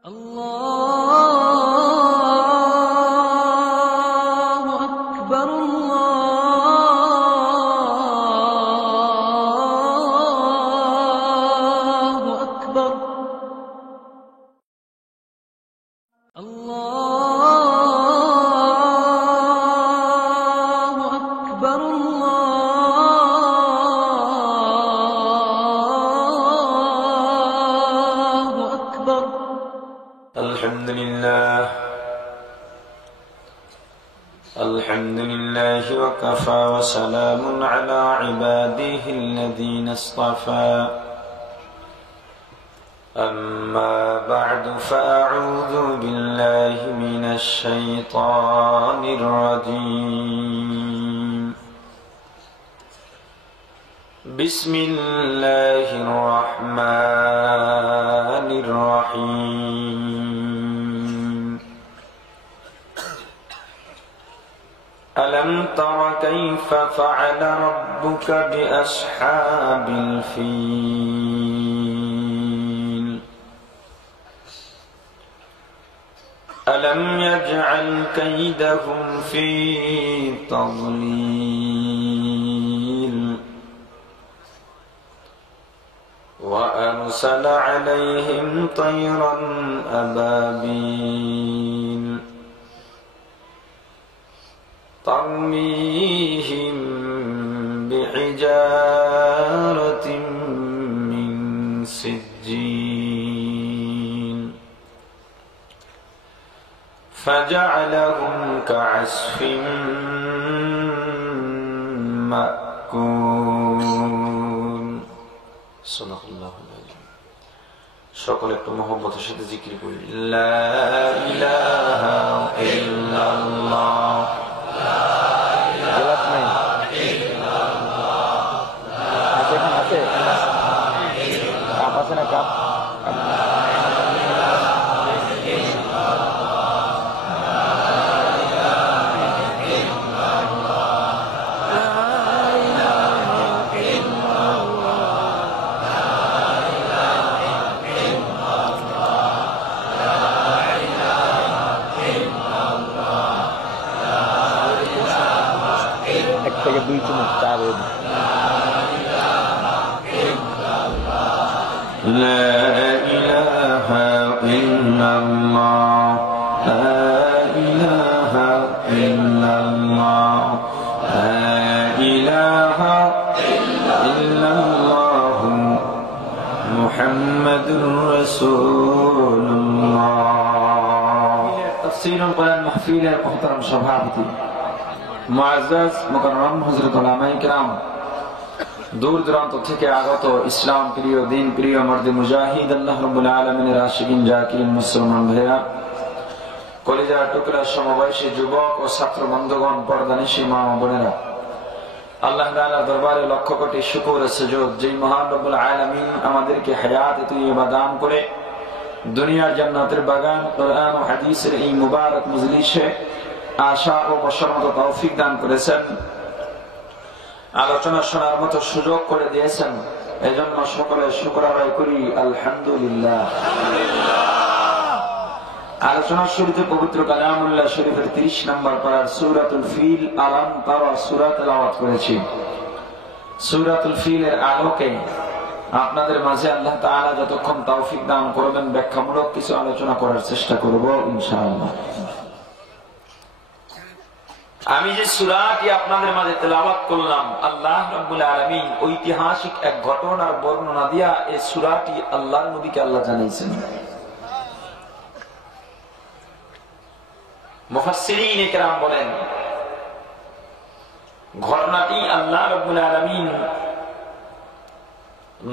الله أكبر الله أكبر الله أكبر الله أكبر الحمد لله وكفى وسلام على عباده الذين اصطفى أما بعد فأعوذ بالله من الشيطان الرجيم بسم الله الرحمن الرحيم ألم تر كيف فعل ربك بأصحاب الفيل ألم يجعل كيدهم في تضليل وأرسل عليهم طيرا أبابيل ترميهم بحجارة من سجيل فجعلهم كعصف مأكول صدق الله العظيم সকলে একটু মহব্বতের সাথে জিকির করি লা ইলাহা ইল্লাল্লাহ থেকে 2 চুমুক চা দেন لا إله إلا الله لا إله إلا الله لا إله إلا الله محمد رسول الله تفسير القرآن محفل محترم সভাপতি মুআজ্জাজ মুকাররম হযরত উলামায়ে কিরাম দূর দূরান্ত থেকে আগত ইসলাম প্রিয় দিন প্রিয় মর্দে মুজাহিদ আল্লাহ রাব্বুল আলামিনের আশিকিন জাকিরিন মুসলমান ভাইরা কলিজার টুকরা সমবয়সী যুবক ও ছাত্র বন্ধুগণ পর্দানিশী মা ও বোনেরা আল্লাহ তাআলার দরবারে লক্ষ কোটি শুকর ও সুজুদ যেই মহান রব্বুল আলামিন আমাদেরকে হায়াত তৈয়বা দান করে দুনিয়ার জান্নাতের বাগান কোরআন ও হাদিসের এই মুবারক মজলিসে আশা ও বসার মতো তৌফিক দান করেছেন আলোচনা শোনার মতো সুযোগ করে দিয়েছেন এজন্য সকলে শুকর আদায় করি আলহামদুলিল্লাহ আলোচনার শুরুতে পবিত্র কালামুল্লাহ শরীফের 30 নম্বর পারার সূরাতুল ফিল আলাম তারা সূরা তেলাওয়াত করেছি সূরাতুল ফিলের আলোকে আপনাদের মাঝে আল্লাহ তাআলা যতক্ষণ তৌফিক দান করবেন ব্যাখ্যামূলক কিছু আলোচনা করার চেষ্টা করব ইনশাআল্লাহ আমি যে সূরাটি আপনাদের মাঝে তেলাওয়াত করলাম আল্লাহ রাব্বুল আলামিন ঐতিহাসিক এক ঘটনার বর্ণনা দিয়া এই সূরাটি আল্লাহর নবীকে আল্লাহ জানিয়েছেন মুফাসসিরিন کرام বলেন ঘটনাটি আল্লাহ রাব্বুল আলামিন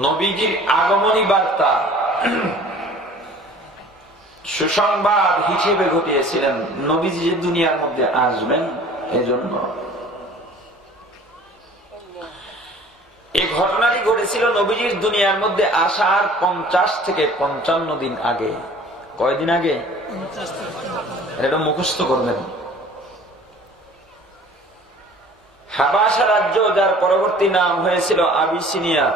নবীজির আগমনী বার্তা সুসংবাদ হিসেবে ঘটিয়েছিলেন নবীজি যে দুনিয়ার মধ্যে আসবেন এজন্য এই ঘটনাটি ঘটেছিল নবীজির দুনিয়ার মধ্যে আসার 50 থেকে 55 দিন আগে কয়দিন আগে এটা মুখস্থ করবেন হাবাসা রাজ্য যার পরবর্তী নাম হয়েছিল আবিসিনিয়া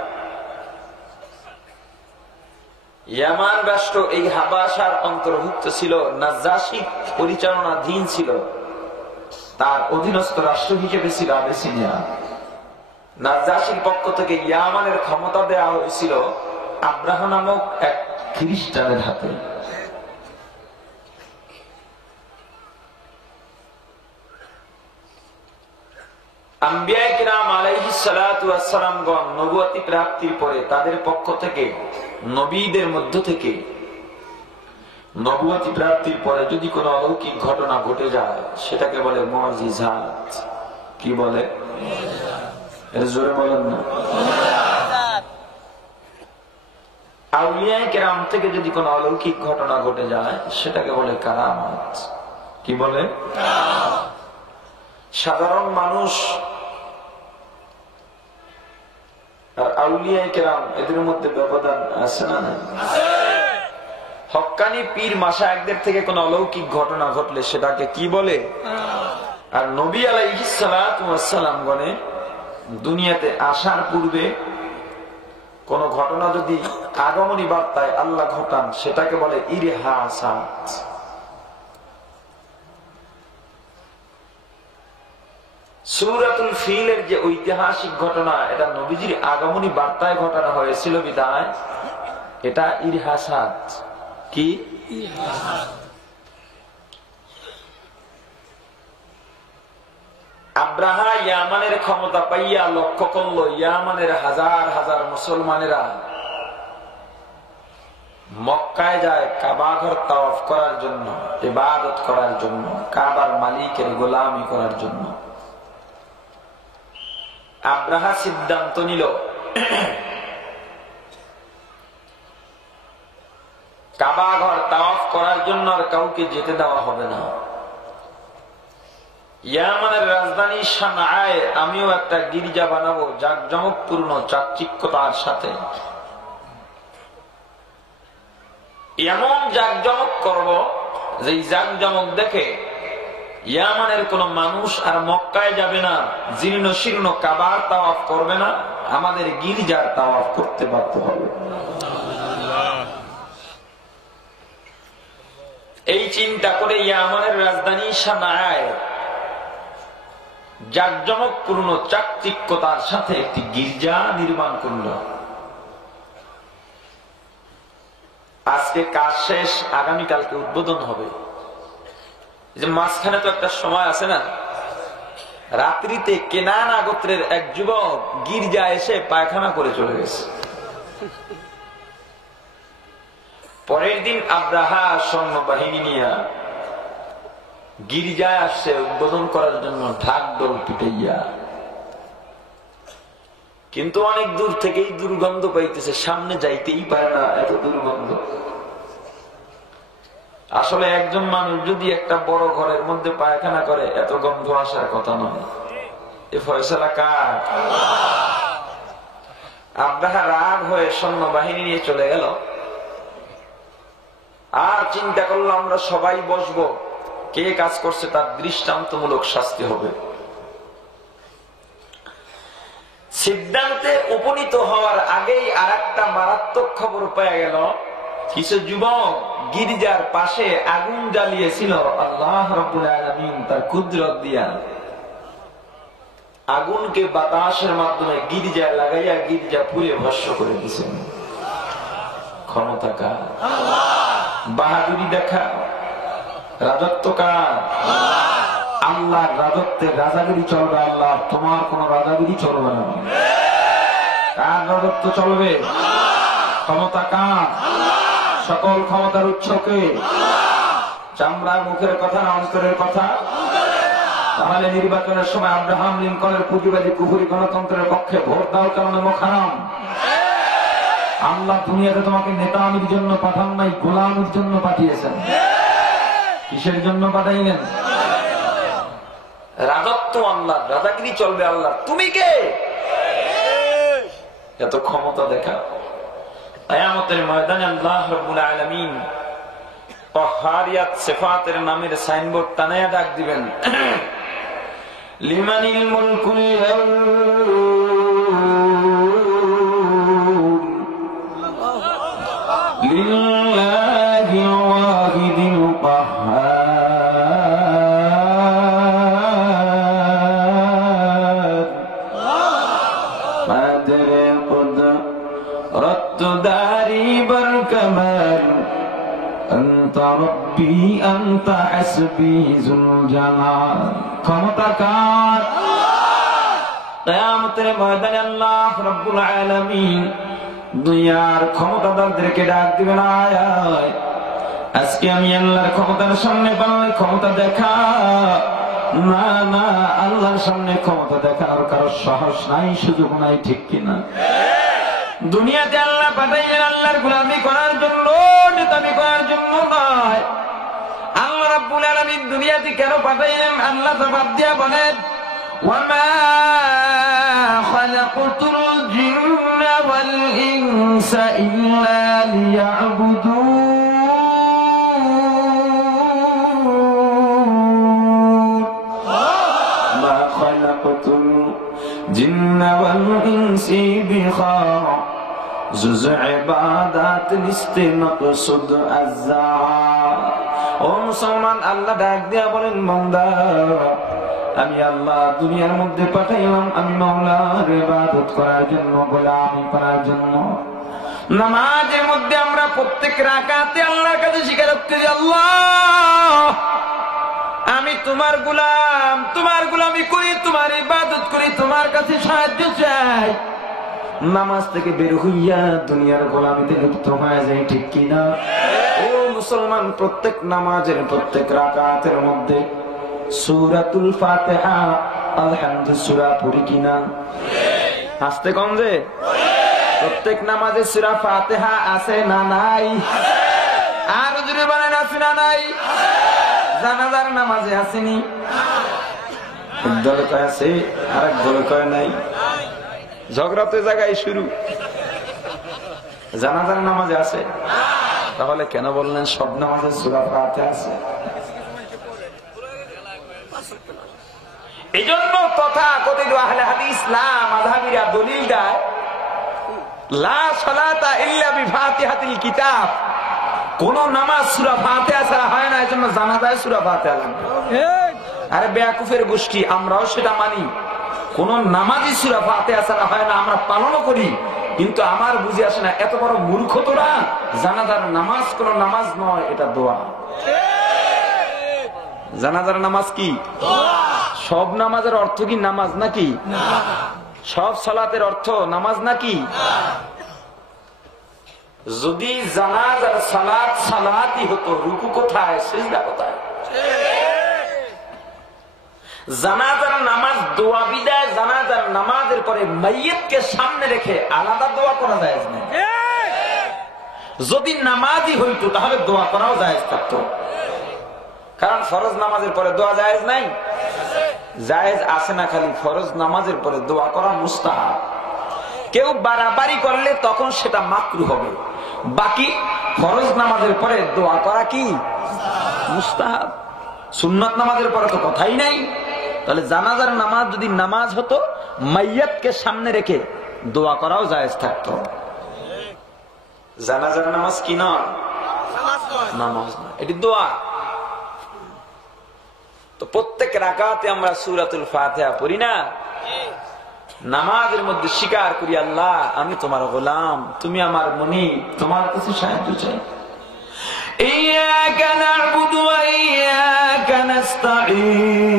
ইয়ামান রাষ্ট্র এই হাবাসার অন্তর্ভুক্ত ছিল, নাজ্জাশী পরিচালনাধীন ছিল, তার অধীনস্থ রাষ্ট্র হিসেবে ছিল আবিসিনিয়া। নাজ্জাশীর পক্ষ থেকে ইয়ামানের ক্ষমতা দেওয়া হয়েছিল আব্রাহা নামক এক খ্রিস্টানের হাতে। আম্বিয়া কিরাম আলাইহিস সালাতু ওয়াস সালামগণ নবুয়তি প্রাপ্তির পরে তাদের পক্ষ থেকে, নবীদের মধ্য থেকে নবুয়তি প্রাপ্তির পরে যদি কোনো অলৌকিক ঘটনা ঘটে যায় সেটাকে বলে মুআজিজাত। কি বলে? এর জোরে বলেন না। আউলিয়ায়ে কেরাম থেকে যদি কোনো অলৌকিক ঘটনা ঘটে যায় সেটাকে বলে কারামাত। কি বলে? সাধারণ মানুষ আর আউলিয়ায়ে কেরাম এদের মধ্যে ব্যবধান আছে না? হক্কানি পীর মাশায়েখদের থেকে কোন অলৌকিক ঘটনা ঘটলে সেটাকে কি বলে? আর নবী আলাইহিস সালাতু ওয়াস সালাম গণে দুনিয়াতে আসার পূর্বে কোন ঘটনা যদি আগমনী বার্তায় আল্লাহ ঘটান সেটাকে বলে ইরহাসাত। সূরাতুল ফিলের যে ঐতিহাসিক ঘটনা, এটা নবীজির আগমনী বার্তায় ঘটানো হয়েছিল বিদায় এটা ইরহাসাত। কি? আব্রাহা ইয়ামানের ক্ষমতা পাইয়া লক্ষ্য করল ইয়ামানের হাজার হাজার মুসলমানেরা মক্কায় যায় কাবা ঘর তাওয়াফ করার জন্য, ইবাদত করার জন্য, কাবার মালিকের গোলামি করার জন্য। আব্রাহা সিদ্ধান্ত নিল কাবা ঘর তাওয়াফ করার জন্য আর কাউকে যেতে দেওয়া হবে না। ইয়ামানের রাজধানী সানআয় আমিও একটা গির্জা বানাবো জাঁকজমকপূর্ণ চাকচিক্যতার সাথে। এমন জাঁকজমক করব যে জাঁকজমক দেখে ইয়ামানের কোন মানুষ আর মক্কায় যাবে না, জীর্ণ শীর্ণ কাবার তাওয়াফ করবে না, আমাদের গির্জার তাওয়াফ করতে বাধ্য হবে। এই চিন্তা করে ইয়ামানের রাজধানী সানআয় জাঁকজমকপূর্ণ চাকচিক্যতার সাথে একটি গির্জা নির্মাণ করল। আজকে কাজ শেষ, আগামীকালকে উদ্বোধন হবে। যে মাঝখানে তো একটা সময় আছে না, রাত্রিতে কেনানা গোত্রের এক যুবক গির্জা এসে পায়খানা করে চলে গেছে। পরের দিন আব্রাহা সৈন্য বাহিনী নিয়ে গির্জায় আসছে উদ্বোধন করার জন্য ঢাক ঢোল পিটাইয়া, কিন্তু অনেক দূর থেকেই দুর্গন্ধ পাইতেছে, সামনে যাইতেই পারে না, এত দুর্গন্ধ। আসলে একজন মানুষ যদি একটা বড় ঘরের মধ্যে পায়খানা করে এত গন্ধ আসার কথা নয়। এ ফয়সালা কার? আব্রাহা রাগ হয়ে সৈন্য বাহিনী নিয়ে চলে গেল। আর চিন্তা করলো আমরা সবাই বসবো, কে কাজ করছে তার দৃষ্টান্তমূলক শাস্তি হবে। সিদ্ধান্তে উপনীত হওয়ার আগেই আর একটা মারাত্মক খবর পেয়ে গেল। কিছু যুবক গির্জার পাশে আগুন জ্বালিয়েছিল। আল্লাহ রাব্বুল আলামিন তার কুদরত দিয়া আগুনকে বাতাসের মাধ্যমে গির্জায় লাগাইয়া গির্জা পুড়ে ভস্ম করে দিয়েছেন। ক্ষমতা কার? বাহাদুরি দেখা, রাজত্ব কার? আল্লাহ। রাজত্বের রাজাগিরি চলবে আল্লাহ, তোমার কোন রাজাগিরি চলবে না। কার রাজত্ব চলবে? ক্ষমতা কার? সকল ক্ষমতার উৎসকে চামড়ার মুখের কথা না অন্তরের কথা? তাহলে নির্বাচনের সময় আব্রাহাম লিঙ্কনের পুঁজিবাদী কুফরি গণতন্ত্রের পক্ষে ভোট দাও, কারণে মোখারাম। আল্লাহ দুনিয়াতে তোমাকে নেতা আমির জন্য পাঠান নাই, গোলামির জন্য পাঠিয়েছেন। কিসের জন্য পাঠাইলেন? রাজত্ব আল্লাহ, রাজাগিরি চলবে আল্লাহ। তুমি কে? এত ক্ষমতা দেখা। কিয়ামতের ময়দানে আল্লাহ রাব্বুল আলামিন তাহহারিয়াত সিফাতের নামের সাইনবোর্ড টানায়া ডাক দিবেন, লিমানিল মুলকুল ইয়াউম লিল্লাহিল ওয়াহিদিল কাহ্হার কাদরে কুদরত দারি বর কামাল আনতা রব্বি আনতা হাসবি যুল জালাল। ক্ষমতা কার? কিয়ামতের ময়দানে আল্লাহ রাব্বুল আলামিন দুনিয়ার ক্ষমতাদারদেরকে ডাক দিবেন, আয় আয় আজকে আমি আল্লাহর ক্ষমতার সামনে পারলে ক্ষমতা দেখা। না না, আল্লাহর সামনে ক্ষমতা দেখানোর কারো সাহস নাই, সুযোগ নাই, ঠিক কিনা? দুনিয়াতে আল্লাহ পাঠাইলেন আল্লাহর গোলামি করার জন্য, নেতামি করার জন্য নয়। আল্লাহ রাব্বুল আলামিন দুনিয়াতে কেন পাঠাইলেন? আল্লাহ জবাব দিয়া বলেন, ওয়ামা খালাকতুল জিন্না ওয়াল ইনসা ইল্লা লিয়াবুদুন। মা খালাকতুল জিন্না ওয়াল ইনসি বিখার জুজ ইবাদাত নিস্তে মাকসুদ আযা। ও মুসলমান, আল্লাহ ডাক দিয়া বলেন, বান্দা আমি আল্লাহ দুনিয়ার মধ্যে পাঠাইলাম আমি মাওলার ইবাদত করার জন্য, গোলামি করার জন্য। নামাজের মধ্যে আমরা প্রত্যেক রাকাতে আল্লাহর কাছে স্বীকারোক্তি দিই, আল্লাহ আমি তোমার গোলাম, তোমার গোলামি করি, তোমার ইবাদত করি, তোমার কাছে সাহায্য চাই। নামাজ থেকে বের হইয়া দুনিয়ার গোলামিতে লিপ্ত হয়ে যায়, ঠিক কিনা? ও মুসলমান, প্রত্যেক নামাজের প্রত্যেক রাকাতের মধ্যে সূরাতুল ফাতিহা আলহামদু সূরা পড়ি কিনা? আসতে কম যে প্রত্যেক নামাজে সূরা ফাতিহা আছে না নাই? আর জোরে বলেন, আছে না নাই? জানাজার নামাজে আসেনি? এক দলে কয় আছে, আর এক দলে কয় নাই। ঝগড়া তো জায়গায় শুরু। জানাজার নামাজে আছে, তাহলে কেন বললেন সব নামাজে সূরা ফাতিহা আছে? এই জন্য তথাকথিত আহলে হাদিস মাযহাবীরা দলিল দেয়, লা সালাতা ইল্লা বিফাতিহাতিল কিতাব। কোন নামাজ সূরা ফাতিহা ছাড়া হয় না, এজন্য জানাজায় সূরা ফাতিহা লাগবে। আরে বেয়াকুফের গোষ্ঠী, আমরাও সেটা মানি। কোন নামাজই সূরা ফাতিহা ছাড়া হয় না, আমরা পালনও করি, কিন্তু আমার বুঝে আসে না এত বড় মূর্খ তোরা। জানাজার নামাজ কোন নামাজ নয়, এটা দোয়া। জানাজার নামাজ কি? সব নামাজের অর্থ কি নামাজ নাকি? সব সালাতের অর্থ নামাজ নাকি? যদি জানাজার সালাত সালাতই হতো, রুকু কোথায়, সিজদা কোথায়? জানাজার নামাজ দোয়া বিদায়। জানাজার নামাজের পরে মাইয়িতকে সামনে রেখে আলাদা দোয়া করা যায় না। যদি নামাজই হইতো তাহলে দোয়া করাও জায়েজ থাকতো, কারণ ফরজ নামাজের পরে দোয়া জায়েজ নাই? জায়েজ আছে না, খালি ফরজ নামাজের পরে দোয়া করা মুস্তাহাব। কেউ বাড়াবাড়ি করলে তখন সেটা মাকরুহ হবে, বাকি ফরজ নামাজের পরে দোয়া করা কি মুস্তাহাব। সুন্নাত নামাজের পরে তো কথাই নাই। তাহলে জানাজার নামাজ যদি নামাজ হতো, মাইয়াতকে সামনে রেখে দোয়া করাও জায়েজ থাকতো। জানাজার নামাজ কি নয়? নামাজ নয়, এটি দোয়া। তো প্রত্যেক রাকাতে আমরা সূরাতুল ফাতিহা পড়ি না? নামাজের মধ্যে স্বীকার করি, আল্লাহ আমি তোমার গোলাম, তুমি আমার মুনিব, তোমার কাছে সাহায্য চাই। ইয়াকা না'বুদু ওয়া ইয়াকা নাস্তাঈন।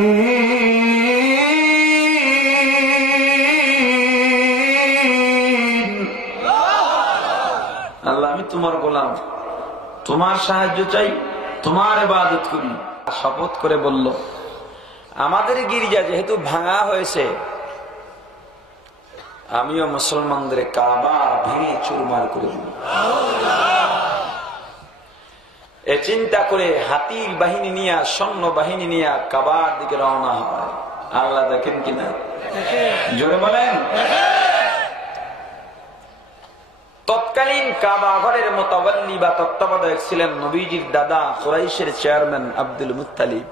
আল্লাহ আমি তোমার গোলাম, তোমার সাহায্য চাই, তোমার ইবাদত করি। শপথ করে বলল, আমাদের গির্জা যেহেতু ভাঙা হয়েছে, আমিও মুসলমানদের কাবা ভেঙে চুরমার করে দিব। এ চিন্তা করে হাতির বাহিনী নিয়ে, সৈন্য বাহিনী নিয়ে কাবার দিকে রওনা হয়। আল্লাহ দেখেন কিনা? জোরে বলেন। তৎকালীন কাবা ঘরের মুতাওয়াল্লি বা তত্ত্বাবধায়ক ছিলেন নবীজির দাদা কুরাইশের চেয়ারম্যান আব্দুল মুত্তালিব।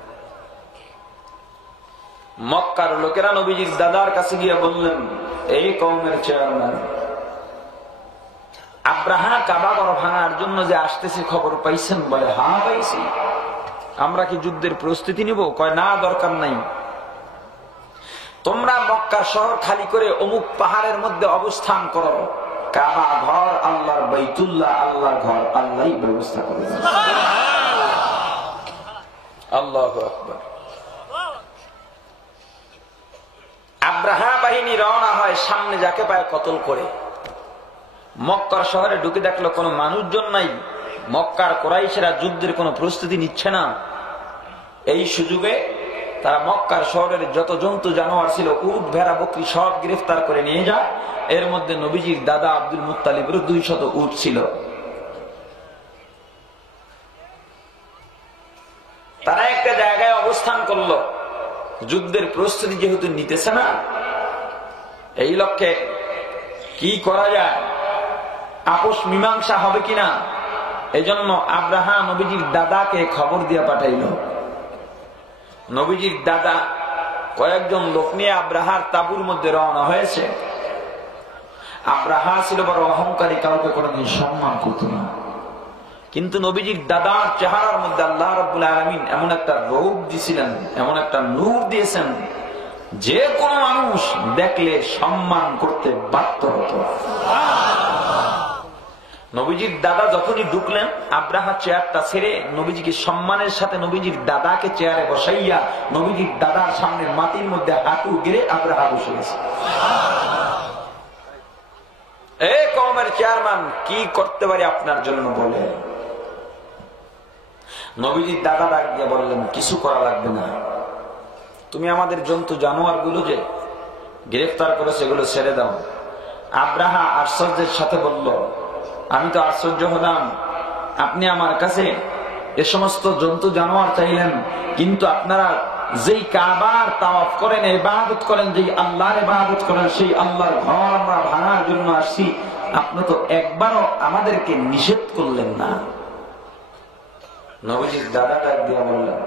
মক্কার লোকেরা নবীজির দাদার কাছে গিয়ে বললেন, এই কওমের চেয়ারম্যান, আব্রাহা কাবা ঘর ভাঙার জন্য যে আসতেছে খবর পাইছেন? বলে হ্যাঁ পাইছি। আমরা কি যুদ্ধের প্রস্তুতি নিব? কয় না, দরকার নাই, তোমরা মক্কা শহর খালি করে অমুক পাহাড়ের মধ্যে অবস্থান করো, কাবা ঘর আল্লাহর, বাইতুল্লাহ আল্লাহর ঘর, আল্লাহই ব্যবস্থা করে। আল্লাহু আকবার। আব্রাহা বাহিনী রওনা হয়, সামনে যাকে পায় কতল করে। মক্কার শহরে ঢুকে দেখলো কোনো মানুষজন নাই, মক্কার কুরাইশরা যুদ্ধের কোনো প্রস্তুতি নিচ্ছে না। এই সুযোগে তারা মক্কার শহরের যত জন্তু জানোয়ার ছিল, উট ভেড়া বকরি সব গ্রেফতার করে নিয়ে যায়। এর মধ্যে নবীজির দাদা আব্দুল মুত্তালিবের 200 উট ছিল। তারা একটা জায়গায় অবস্থান করলো, যুদ্ধের প্রস্তুতি যেহেতু নিতেছে না, এই লক্ষ্যে কি করা যায়, আপোষ মীমাংসা হবে কিনা, এজন্য আব্রাহা নবীজির দাদাকে খবর দিয়ে পাঠাইল। নবীজির দাদা কয়েকজন লোক নিয়ে আব্রাহার তাবুর মধ্যে রওনা হয়েছে। আব্রাহা ছিল বড় অহংকারী, কাউকে কোনোদিন সম্মান করত না। কিন্তু নবীজির দাদার চেহারার মধ্যে আল্লাহ রাব্বুল আলামিন এমন একটা রূপ দিয়েছিলেন, এমন একটা নূর দিয়েছেন, যে কোনো মানুষ দেখলে সম্মান করতে বাধ্য হতো। নবীজির দাদা যখনই ঢুকলেন, আব্রাহা চেয়ারটা ছেড়ে নবীজিকে সম্মানের সাথে নবীজির দাদাকে চেয়ারে বসাইয়া নবীজির দাদার সামনে মাটির মধ্যে হাঁটু গেড়ে আব্রাহা বসে গেছে। এই কওমের চেয়ারম্যান, কি করতে পারি আপনার জন্য বলে। নবীজির দাদা ডাক দিয়ে বললেন, কিছু করা লাগবে না, তুমি আমাদের জন্তু জানোয়ার গুলো যে গ্রেফতার করেছে এগুলো ছেড়ে দাও। আব্রাহা আশ্চর্যের সাথে বলল, আমি তো আশ্চর্য হলাম, আপনি আমার কাছে এ সমস্ত জন্তু জানোয়ার চাইলেন, কিন্তু আপনারা যেই কাবার তাওয়াফ করেন, ইবাদত করেন, যেই আল্লাহর ইবাদত করেন, সেই আল্লাহর ঘর আমরা ভাঙার জন্য আসছি, আপনি তো একবারও আমাদেরকে নিষেধ করলেন না। নবীজির দাদা ডাক দিয়ে বললেন,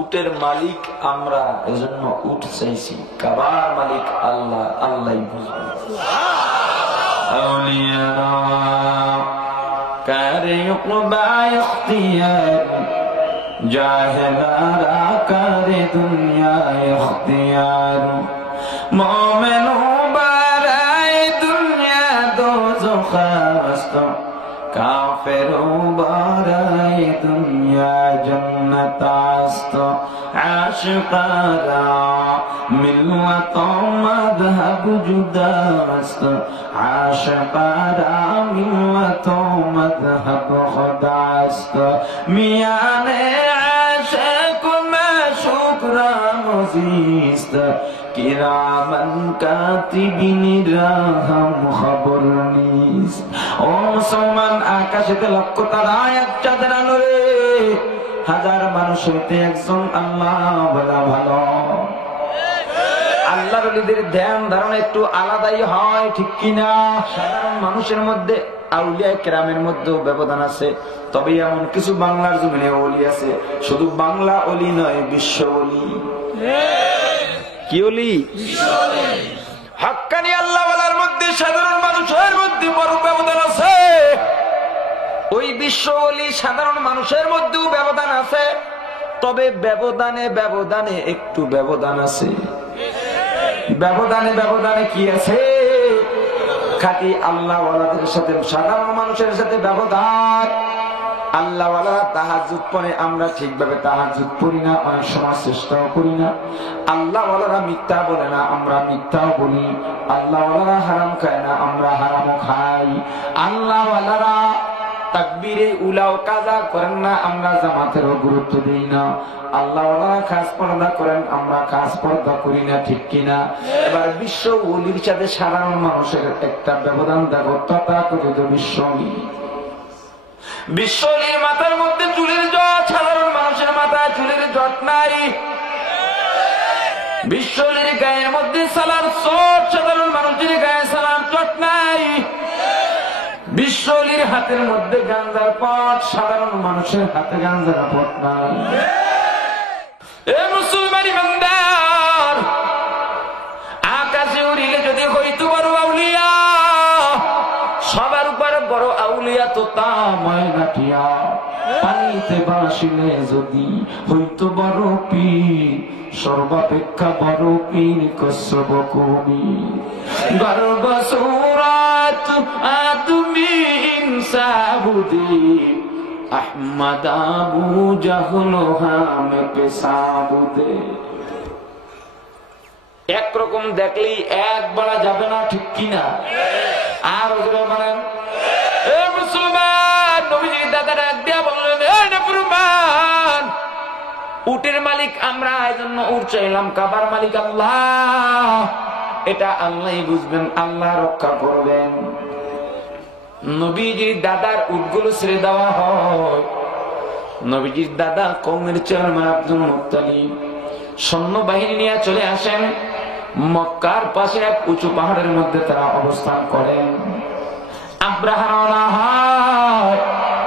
উটের মালিক আমরা, এজন্য উট চাইছি, কাবার মালিক আল্লাহ, আল্লাহই বুঝবেন। জাহেলারা করে দুনিয়া ইখতিয়ার, মুমিন বারায় দুনিয়া দোজখ আস্ত, কাফের বারায় দুনিয়া জান্নাত আস্ত। আশিকারা মিল্লাত মাযহাব জুদা আস্ত, আশিকারা মিল্লাত মাযহাব খুদা আস্ত। মিয়ানে আশিক মাশুক রামজিস্ত, কিরামান কাতিবিন রাহম খবর নিস। ও মুসলমান, আকাশেতে লক্ষ তারা, এক চাঁদের আলোরে হাজার মানুষের একজন আল্লাহ বলা ভালো। আল্লাহর ওলিদের ধ্যান ধারণা একটু আলাদাই হয়, ঠিক কিনা? সাধারণ মানুষের মধ্যে, আউলিয়া কেরামের মধ্যেও ব্যবধান আছে, তবে এমন কিছু বাংলার জমিনে ওলি আছে, শুধু বাংলা ওলি নয়, বিশ্ব ওলি। কি ওলি? হাক্কানি আল্লাহ ওয়ালার মধ্যে, সাধারণ মানুষের মধ্যে বড় ব্যবধান আছে। ওই বিশ্ব ওলি সাধারণ মানুষের মধ্যেও ব্যবধান আছে, তবে ব্যবধানে ব্যবধানে একটু ব্যবধান আছে। ব্যবধানে ব্যবধানে কি আছে? খাঁটি আল্লাহ ওয়ালাদের সাথে সাধারণ মানুষের সাথে ব্যবধান। আল্লাহ ওয়ালারা তাহাজ্জুদ পড়ে, আমরা ঠিকভাবে তাহাজ্জুদ পড়ি না, অনেক সময় চেষ্টাও করি না। আল্লাহ ওয়ালারা মিথ্যা বলে না, আমরা মিথ্যাও বলি। আল্লাহ ওয়ালারা হারাম খায় না, আমরা হারামও খাই। আল্লাহ ওয়ালারা তাকবীরে উলাও কাজা করেন না, আমরা জামাতেরও গুরুত্ব দিই না। আল্লাহ ওয়ালারা খাস পর্দা করেন, আমরা খাস পর্দা করি না, ঠিক কিনা? এবার বিশ্ব ওলির সাথে সাধারণ মানুষের একটা ব্যবধান দেখো, তথাকথিত বিশ্ব ওলি। বিশ্ব ওলির মাথার মধ্যে চুলের জট, সাধারণ মানুষের মাথায় চুলের জট নাই। বিশ্ব ওলির গায়ের মধ্যে সালার চোট, সাধারণ মানুষের গায়ে সালার চোট নাই। বিশ্ব ওলির হাতের মধ্যে গাঞ্জার পট, সাধারণ মানুষের হাতে গাঞ্জার পট নাই। এ মুসলমান ইমানদার, আকাশে উড়িলে যদি হইতো বড় আউলিয়া, সবার ময়নাটিয়া পানিতে ভাসিলে যদি হইতো বড় পীর সর্বাপেক্ষা বড় পীর কসব কবি গর্ব সুরাত আদমি ইনসাবুদি আহমদ আবু জাহল হাম পেশাবুদে। একরকম দেখলেই এক বলা যাবে না, ঠিক কিনা? আর বলেন এ মুসলমান, নবীজি দাদারা দিয়া বললেন এ নাফরমান, উটের মালিক আমরা, এজন্য উট চাইলাম, কাবার মালিক আল্লাহ, এটা আল্লাহই বুঝবেন, আল্লাহ রক্ষা করবেন। নবীজির দাদার উটগুলো ছেড়ে দেওয়া হয়। নবীজির দাদা কওমের চেয়ারম্যান আব্দুল মুত্তালিব সৈন্যবাহিনী নিয়ে চলে আসেন। মক্কার পাশে এক উঁচু পাহাড়ের মধ্যে তারা অবস্থান করেন। আব্রাহা রওনা হয়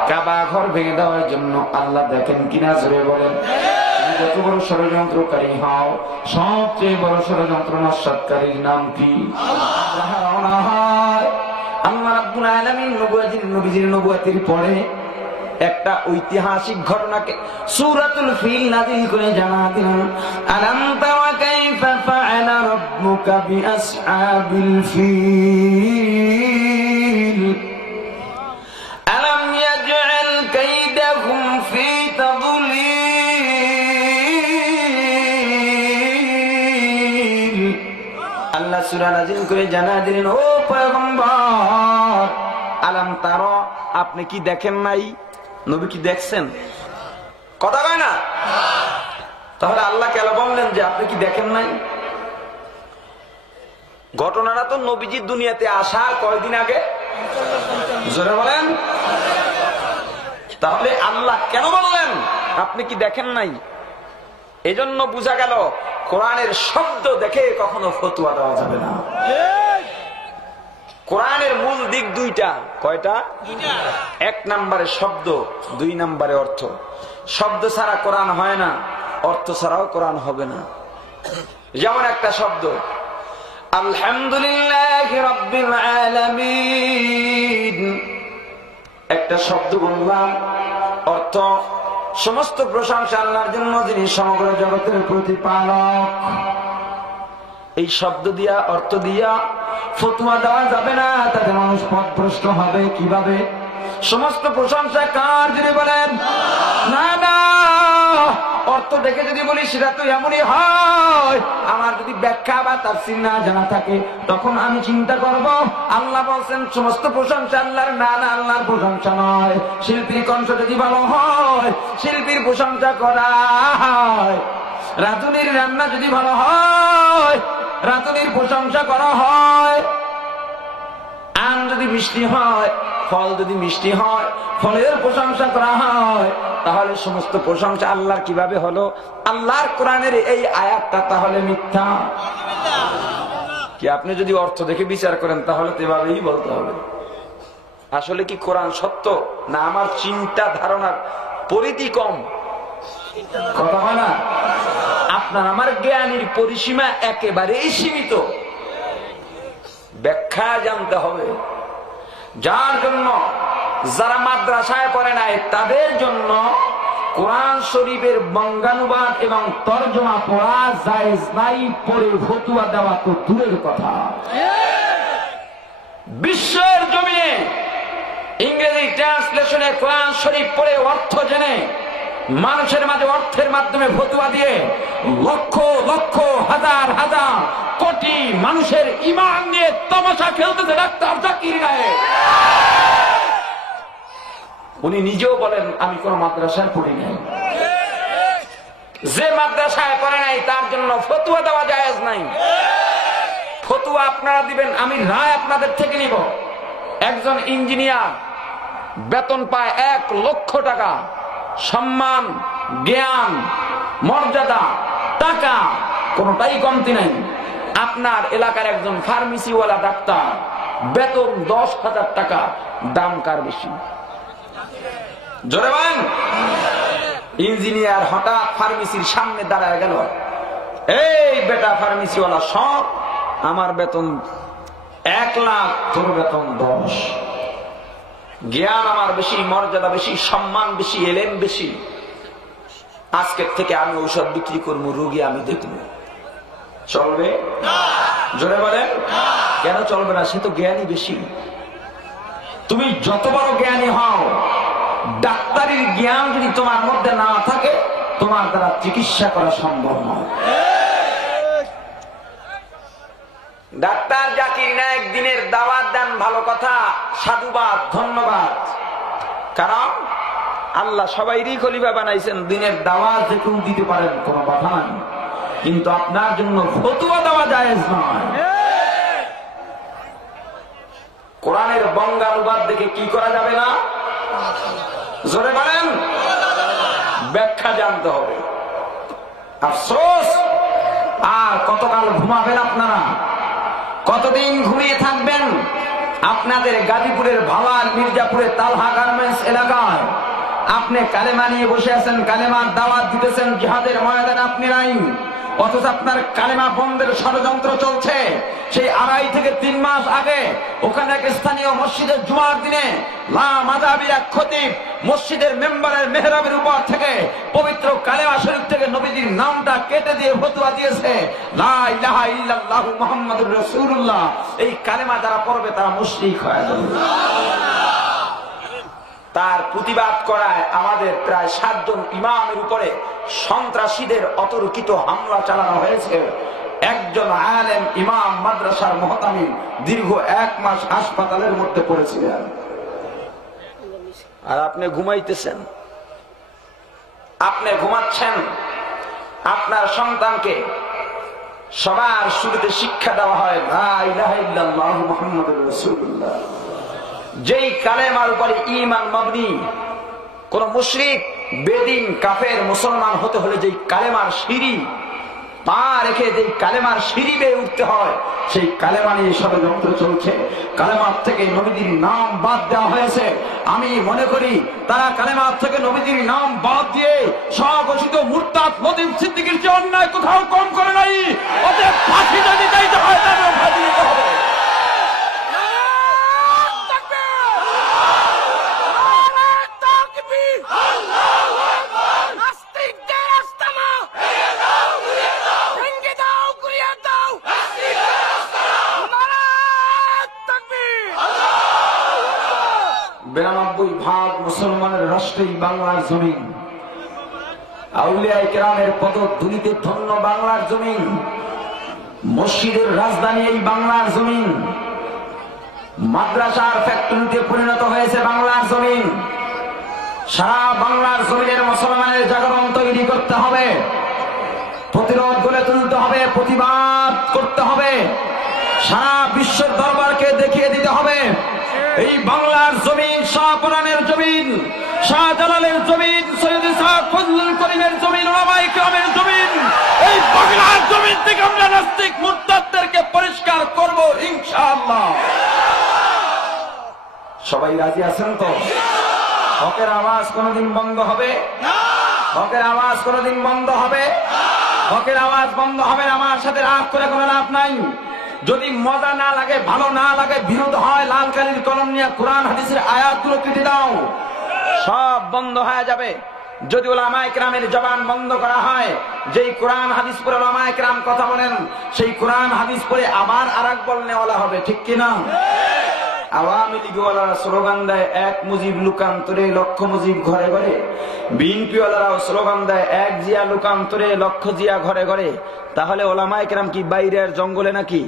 কাবা ঘর ভেঙে দেওয়ার জন্য। আল্লাহ দেখেন কিনা, জোরে বলেন। যত বড় ষড়যন্ত্রকারী হও, সবচেয়ে বড় ষড়যন্ত্র নস্যাৎকারীর নাম কি? আব্রাহা রওনা হয়। আল্লাহ রাব্বুল আলামিন নবীজির নবুয়তের পরে একটা ঐতিহাসিক ঘটনাকে সূরাতুল ফিল নাযিল করে জানা দিলেন। আলাম তারা কাইফা ফাআলা রাব্বুকা বিআসহাবিল ফিল আলাম ইয়াজআল কাইদাহুম ফি তাদলিল। আল্লাহ সূরা নাযিল করে জানা দিলেন, ও পয়গম্বর, আলাম তারা, আপনি কি দেখেন নাই? নবী কি দেখছেন? কথা কয় না? তাহলে আল্লাহ কেন বললেন যে আপনি কি দেখেন নাই? ঘটনাটা তো নবীজির দুনিয়াতে আসার কয়দিন আগে, জোরে বলেন। তাহলে আল্লাহ কেন বললেন আপনি কি দেখেন নাই? এজন্য বোঝা গেল কোরআনের শব্দ দেখে কখনো ফতোয়া দেওয়া যাবে না। কোরআনের মূল দিক দুইটা। কয়টা? এক নম্বরে শব্দ, দুই নম্বরে অর্থ। শব্দ ছাড়া কোরআন হয় না, অর্থ ছাড়াও কোরআন হবে না। যেমন একটা শব্দ আলহামদুলিল্লাহি রাব্বিল আলামিন, একটা শব্দ বললাম, অর্থ সমস্ত প্রশংসা আল্লাহর জন্য, যিনি সমগ্র জগতের প্রতিপালক। এই শব্দ দিয়া, অর্থ দিয়া ফতোয়া দেওয়া যাবে না, তাতে মানুষ পথভ্রষ্ট হবে। কিভাবে? সমস্ত প্রশংসা কার, যদি বলেন না না, অর্থ দেখে যদি বলি সেটা তো এমনই হয়। আমার যদি ব্যাখ্যা বা তাফসীর না জানা থাকে, তখন আমি চিন্তা করব আল্লাহ বলছেন সমস্ত প্রশংসা আল্লাহর, না না, আল্লাহর প্রশংসা নয়। শিল্পীর কণ্ঠ যদি ভালো হয়, শিল্পীর প্রশংসা করা হয়। রাঁধুনির রান্না যদি ভালো হয়, রাঁধুনির প্রশংসা করা হয়। আম যদি মিষ্টি হয়, ফল যদি মিষ্টি হয়, ফলের প্রশংসা করা হয়। তাহলে সমস্ত প্রশংসা আল্লাহর কিভাবে হলো? আল্লাহর কোরআনের এই আয়াতটা তাহলে মিথ্যা কি? আপনি যদি অর্থ দেখে বিচার করেন তাহলে তো এভাবেই বলতে হবে। আসলে কি কোরআন সত্য, না আমার চিন্তা ধারণার পরিধি কম? কথা হয় না? আপনার আমার জ্ঞানের পরিসীমা একেবারেই সীমিত। ব্যাখ্যা জানতে হবে। যার জন্য যারা মাদ্রাসায় পড়ে নাই তাদের জন্য কোরআন শরীফের বঙ্গানুবাদ এবং তরজমা পড়া জায়েজ নাই, পড়ে ফতোয়া দেওয়া তো দূরের কথা। বিশ্বের জমিনে ইংরেজি ট্রান্সলেশনে কোরআন শরীফ পড়ে অর্থ জেনে মানুষের মাঝে অর্থের মাধ্যমে ফতোয়া দিয়ে লক্ষ লক্ষ হাজার হাজার কোটি মানুষের ঈমান নিয়ে তামাশা খেলতেছে ডাক্তার জাকির নায়েক। উনি নিজেও বলেন আমি কোন মাদ্রাসায় পড়ি নাই। যে মাদ্রাসায় পড়ে নাই তার জন্য ফতোয়া দেওয়া জায়েজ নাই। ফতোয়া আপনারা দিবেন, আমি রায় আপনাদের থেকে নিব। একজন ইঞ্জিনিয়ার বেতন পায় 1 লক্ষ টাকা, সম্মান, জ্ঞান, মর্যাদা, টাকা কোনটাই কমতি নাই। আপনার এলাকার একজন ফার্মেসিওয়ালা ডাক্তার বেতন 10,000 টাকা, দাম কার বেশি? জোরে বলেন। ইঞ্জিনিয়ার হঠাৎ ফার্মেসির সামনে দাঁড়ায় গেল, এই বেটা ফার্মেসিওয়ালা, সব আমার বেতন 1 লাখ, তোর বেতন 10। জ্ঞান আমার বেশি, মর্যাদা বেশি, সম্মান বেশি, এলেম বেশি, আজকের থেকে আমি ঔষধ বিক্রি করবো, রোগী আমি দেখব, চলবে? জোরে বলেন কেন চলবে না? সে তো জ্ঞানী বেশি। তুমি যত বড় জ্ঞানী হও, ডাক্তারির জ্ঞান যদি তোমার মধ্যে না থাকে, তোমার দ্বারা চিকিৎসা করা সম্ভব নয়। ডাক্তার জাকির নায়েক দিনের দাওয়াত দেন, ভালো কথা, সাধুবাদ, ধন্যবাদ। কারণ আল্লাহ সবাইরই খলিফা বানাইছেন, দিনের দাওয়াত যে কেউ দিতে পারেন, কোনো বাধা নাই। কিন্তু আপনার জন্য ফতোয়া দেওয়া জায়েজ নয়। কোরআনের বঙ্গানুবাদ দেখে কি করা যাবে না? জোরে বলেন, ব্যাখ্যা জানতে হবে। আফসোস, আর কতকাল ঘুমাবেন আপনারা? কতদিন ঘুমিয়ে থাকবেন? আপনাদের গাজীপুরের ভাওয়াল, মির্জাপুরের তালহা গার্মেন্টস এলাকায় আপনি কালেমা নিয়ে বসে আছেন, কালেমার দাওয়াত দিতেছেন, জিহাদের ময়দানে আপনি নাই, অথচ আপনার কালেমা বন্ধের ষড়যন্ত্র চলছে। সেই 2.5 থেকে 3 মাস আগে ওখানে এক স্থানীয় মসজিদের জুমার দিনে লামাযাবির এক খতিব মসজিদের মেম্বারের মেহরাবের উপর থেকে পবিত্র কালেমা শরীফ থেকে নবীজির নামটা কেটে দিয়ে ফতোয়া দিয়েছে, লা ইলাহা ইল্লাল্লাহু মুহাম্মাদুর রাসূলুল্লাহ। এই কালেমা যারা পড়বে তারা মুশরিক হয়ে যাবে। তার প্রতিবাদ করায় আমাদের প্রায় 7 জন ইমামের উপরে সন্ত্রাসীদের অতর্কিত হামলা চালানো হয়েছে। একজন আলেম ইমাম মাদ্রাসার মুহতামিম দীর্ঘ 1 মাস হাসপাতালের মধ্যে পড়েছিলেন। আর আপনি ঘুমাইতেছেন, আপনি ঘুমাচ্ছেন। আপনার সন্তানকে সবার শুরুতে শিক্ষা দেওয়া হয় লা ইলাহা ইল্লাল্লাহু মুহাম্মাদুর রাসূলুল্লাহ। যেই কালেমার উপরে ঈমান মবনি, কোন মুশরিক, বেদিন, কাফের মুসলমান হতে হলে যেই কালেমার সিঁড়ি পা রেখে যেই কালেমার সিঁড়ি বেয়ে উঠতে হয়, সেই কালেমা নিয়ে ষড়যন্ত্র চলছে। কালেমার থেকে নবীজির নাম বাদ দেওয়া হয়েছে। আমি মনে করি তারা কালেমার থেকে নবীজির নাম বাদ দিয়ে স্বঘোষিত মুরতাদ লতিফ সিদ্দিকীর যে অন্যায় কোথাও কম করে নাই। ওদের ফাঁসি যদি দিতে হয় তাদের ফাঁসি দিতে হবে। ভাগ মুসলমানের রাষ্ট্রেই বাংলার জমিন, আউলিয়া কেরামের পদধূলিতে ধন্য বাংলার জমিন, মসজিদের রাজধানী এই বাংলার জমিন, মাদ্রাসার ফ্যাক্টরিতে পরিণত হয়েছে বাংলার জমিন। সারা বাংলার জমিনের মুসলমানের জাগরণ তৈরি করতে হবে, প্রতিরোধ গড়ে তুলতে হবে, প্রতিবাদ করতে হবে, সারা বিশ্বের দরবারকে দেখিয়ে দিতে হবে এই বাংলার জমিন শাহপরানের জমিন, শাহজালালের জমিন, সৈয়দ ইসহাক ফজলুল করিমের জমিন, উলামায়ে কেরামের জমিন। এই বাংলার জমিন থেকে আমরা নাস্তিক মুরতাদদেরকে পরিষ্কার করব ইনশাআল্লাহ। সবাই রাজি আছেন তো? হকের আওয়াজ কোনদিন বন্ধ হবে না, হকের আওয়াজ কোনদিন বন্ধ হবে, হকের আওয়াজ বন্ধ হবে না। আমার সাথে রাগ করে কোনো লাভ নাই। যদি মজা না লাগে, ভালো না লাগে, বিরোধ হয়, লাল কালির কলম নিয়ে কোরআন হাদিসের আয়াতগুলো কেটে দাও, সব বন্ধ হয়ে যাবে। যদি উলামায়ে কেরামের জবান বন্ধ করা হয়, যেই কোরআন হাদিস পড়ে উলামায়ে কেরাম কথা বলেন, সেই কোরআন হাদিস পড়ে আবার আরেক বলনেওয়ালা হবে, ঠিক কিনা? আওয়ামী লীগওয়ালারা স্লোগান দেয় এক মুজিব লুকান্তরে, লক্ষ মুজিব ঘরে ঘরে। বিএনপিওয়ালারাও স্লোগান দেয় এক জিয়া লুকান্তরে, লক্ষ জিয়া ঘরে ঘরে। তাহলে ওলামায়ে কেরাম কি বাইরের জঙ্গলে নাকি?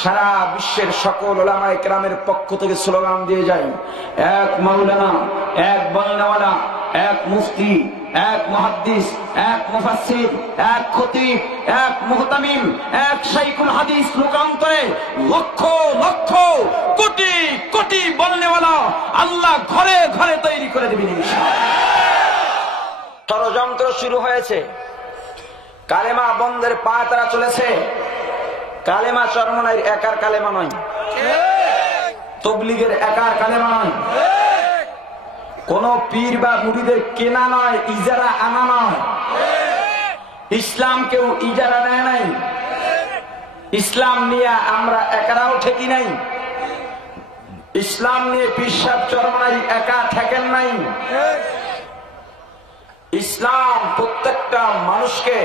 সারা বিশ্বের সকল ওলামায়ে কেরামের পক্ষ থেকে স্লোগান দিয়ে যায় এক মাওলানা, এক বলনেওয়ালা, এক মুফতি, এক মুহাদ্দিস, এক মুফাসসির, এক খতিব, এক মুহতামিম, এক শাইখুল হাদিস লোকান্তরে লক্ষ লক্ষ কোটি কোটি বলনেওয়ালা আল্লাহ ঘরে ঘরে তৈরি করে দিবেন ইনশাআল্লাহ। ষড়যন্ত্র শুরু হয়েছে, কালেমা বন্ধের পা তারা চলেছে। কালেমা চরমনাইর একার কালেমা নয়, তবলিগের একার কালেমা নয়, কোন পীর বা মুরিদের কেনা নয়, ইজারা আনা নয়। ইসলাম কেউ ইজারা নেয় নাই, ইসলাম নিয়ে আমরা একারাও ঠেকি নাই। ইসলাম নিয়ে পীর সাহেব চরমনাই একা থাকেন নাই। ইসলাম প্রত্যেকটা মানুষকে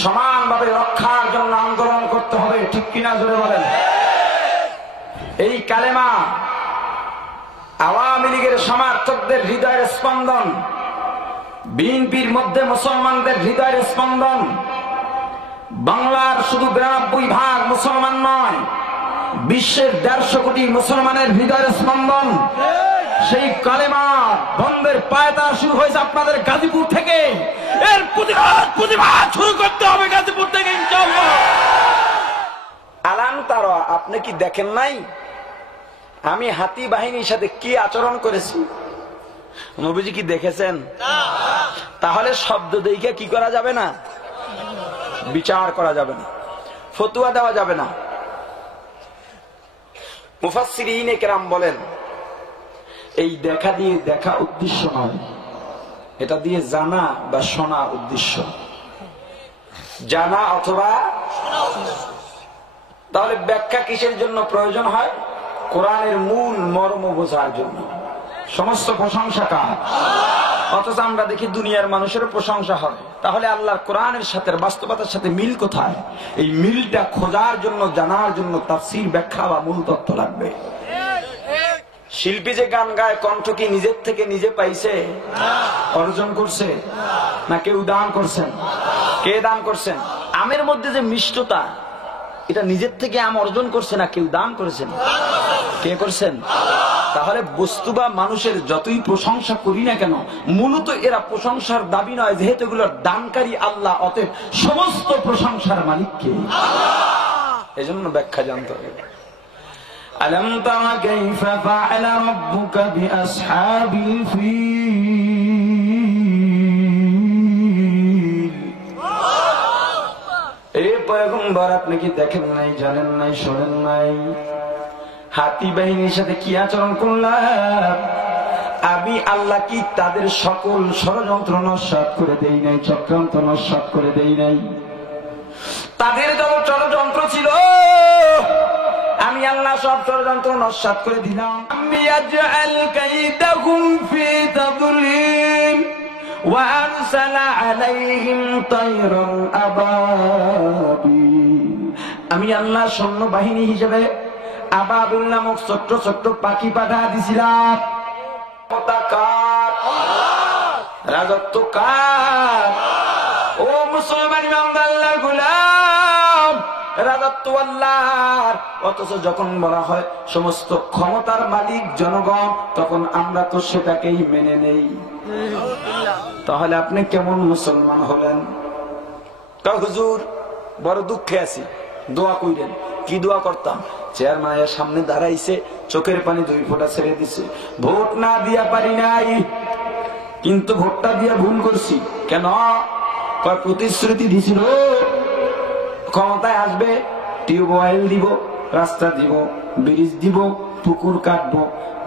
সমানভাবে রক্ষার জন্য আন্দোলন করতে হবে, ঠিক কিনা জোরে বলেন। এই কালেমা আওয়ামী লীগের সমর্থকদের হৃদয়ের স্পন্দন, বিএনপির মধ্যে মুসলমানদের হৃদয়ের স্পন্দন। বাংলার শুধু 92% মুসলমান নয়, বিশ্বের 150 কোটি মুসলমানের হৃদয়ের স্পন্দন। সেই কালেমা বন্ধের পায়তারা শুরু হয়েছে আপনাদের গাজীপুর থেকে। এর প্রতিবাদ শুরু করতে হবে গাজীপুর থেকে ইনশাআল্লাহ। আলাম তারা, আপনি কি দেখেন নাই আমি হাতি বাহিনীর সাথে কি আচরণ করেছি? নবীজি কি দেখেছেন? তাহলে শব্দ দেখে কি করা যাবে না? বিচার করা যাবে না, ফতোয়া দেওয়া যাবে না। মুফাসসিরিনে কেরাম বলেন, এই দেখা দিয়ে দেখা উদ্দেশ্য নয়, এটা দিয়ে জানা বা শোনা উদ্দেশ্য। জানা অথবা তাহলে ব্যাখ্যা কিসের জন্য প্রয়োজন হয়? কোরআনের মূল মর্ম বোঝার জন্য। সমস্ত প্রশংসা কার? অথচ আমরা দেখি দুনিয়ার মানুষের প্রশংসা হয়। তাহলে আল্লাহর কোরআনের সাথে বাস্তবতার সাথে মিল কোথায়? এই মিলটা খোঁজার জন্য, জানার জন্য তাফসীর, ব্যাখ্যা বা মূল তত্ত্ব লাগবে। শিল্পী যে গান গায়, কণ্ঠ কি নিজের থেকে নিজে পাইছে? অর্জন করছে না কেউ দান করছেন? কে দান করছেন? আমের মধ্যে যে মিষ্টতা, এটা নিজের থেকে আম অর্জন করছে না কেউ দান করেছেন? কে করছেন? তাহলে বস্তু বা মানুষের যতই প্রশংসা করি না কেন, মূলত এরা প্রশংসার দাবি নয়, যেহেতু এগুলোর দানকারী আল্লাহ, অতএব সমস্ত প্রশংসার মালিক কে? এজন্য ব্যাখ্যা জানতে হবে। আলাম তারা কাইফা ফাআলা রাব্বুকা বিআসহাবিল ফিল। এই পয়গম্বর, আপনি কি দেখেন নাই, জানেন নাই, শোনেন নাই হাতি বাহিনীর সাথে কি আচরণ করলাম? আমি আল্লাহ কি তাদের সকল ষড়যন্ত্র নস্যাৎ করে দেই নাই, চক্রান্ত নস্যাৎ করে দেই নাই? তাদের যত ষড়যন্ত্র ছিল আমি আল্লাহ সব ষড়যন্ত্র নস্যাৎ করে দিলাম। আমি আজআল কাইদাহুম ফি তাদলিল ওয়া আরসালা আলাইহিম তায়রান আবাবিল। আমি আল্লাহ সৈন্য বাহিনী হিসেবে আবাবিল নামক ছোট্ট ছোট্ট পাখি পাঠা দিছিলাম। রাজত্ব কার? ও মুসলমান ইমানদার গোলাম, রাজত্ব আল্লাহর। অথচ যখন বলা হয় সমস্ত ক্ষমতার মালিক জনগণ, তখন আমরা তো সেটাকেই মেনে নেই। তাহলে আপনি কেমন মুসলমান হলেন? হুজুর বড় দুঃখে আছি, দোয়া কইরেন। কি দোয়া করতাম? চেয়ারম্যানের সামনে দাঁড়াইছে, চোখের পানি 2 ফোঁটা ছেড়ে দিছে। ভোট না দিয়া পারি নাই, কিন্তু ভোটটা দিয়া ভুল করছি। কেন? প্রতিশ্রুতি দিছিল ক্ষমতায় আসবে, টিউবওয়েল দিব, রাস্তা দিব, ব্রিজ দিব, পুকুর কাটবো,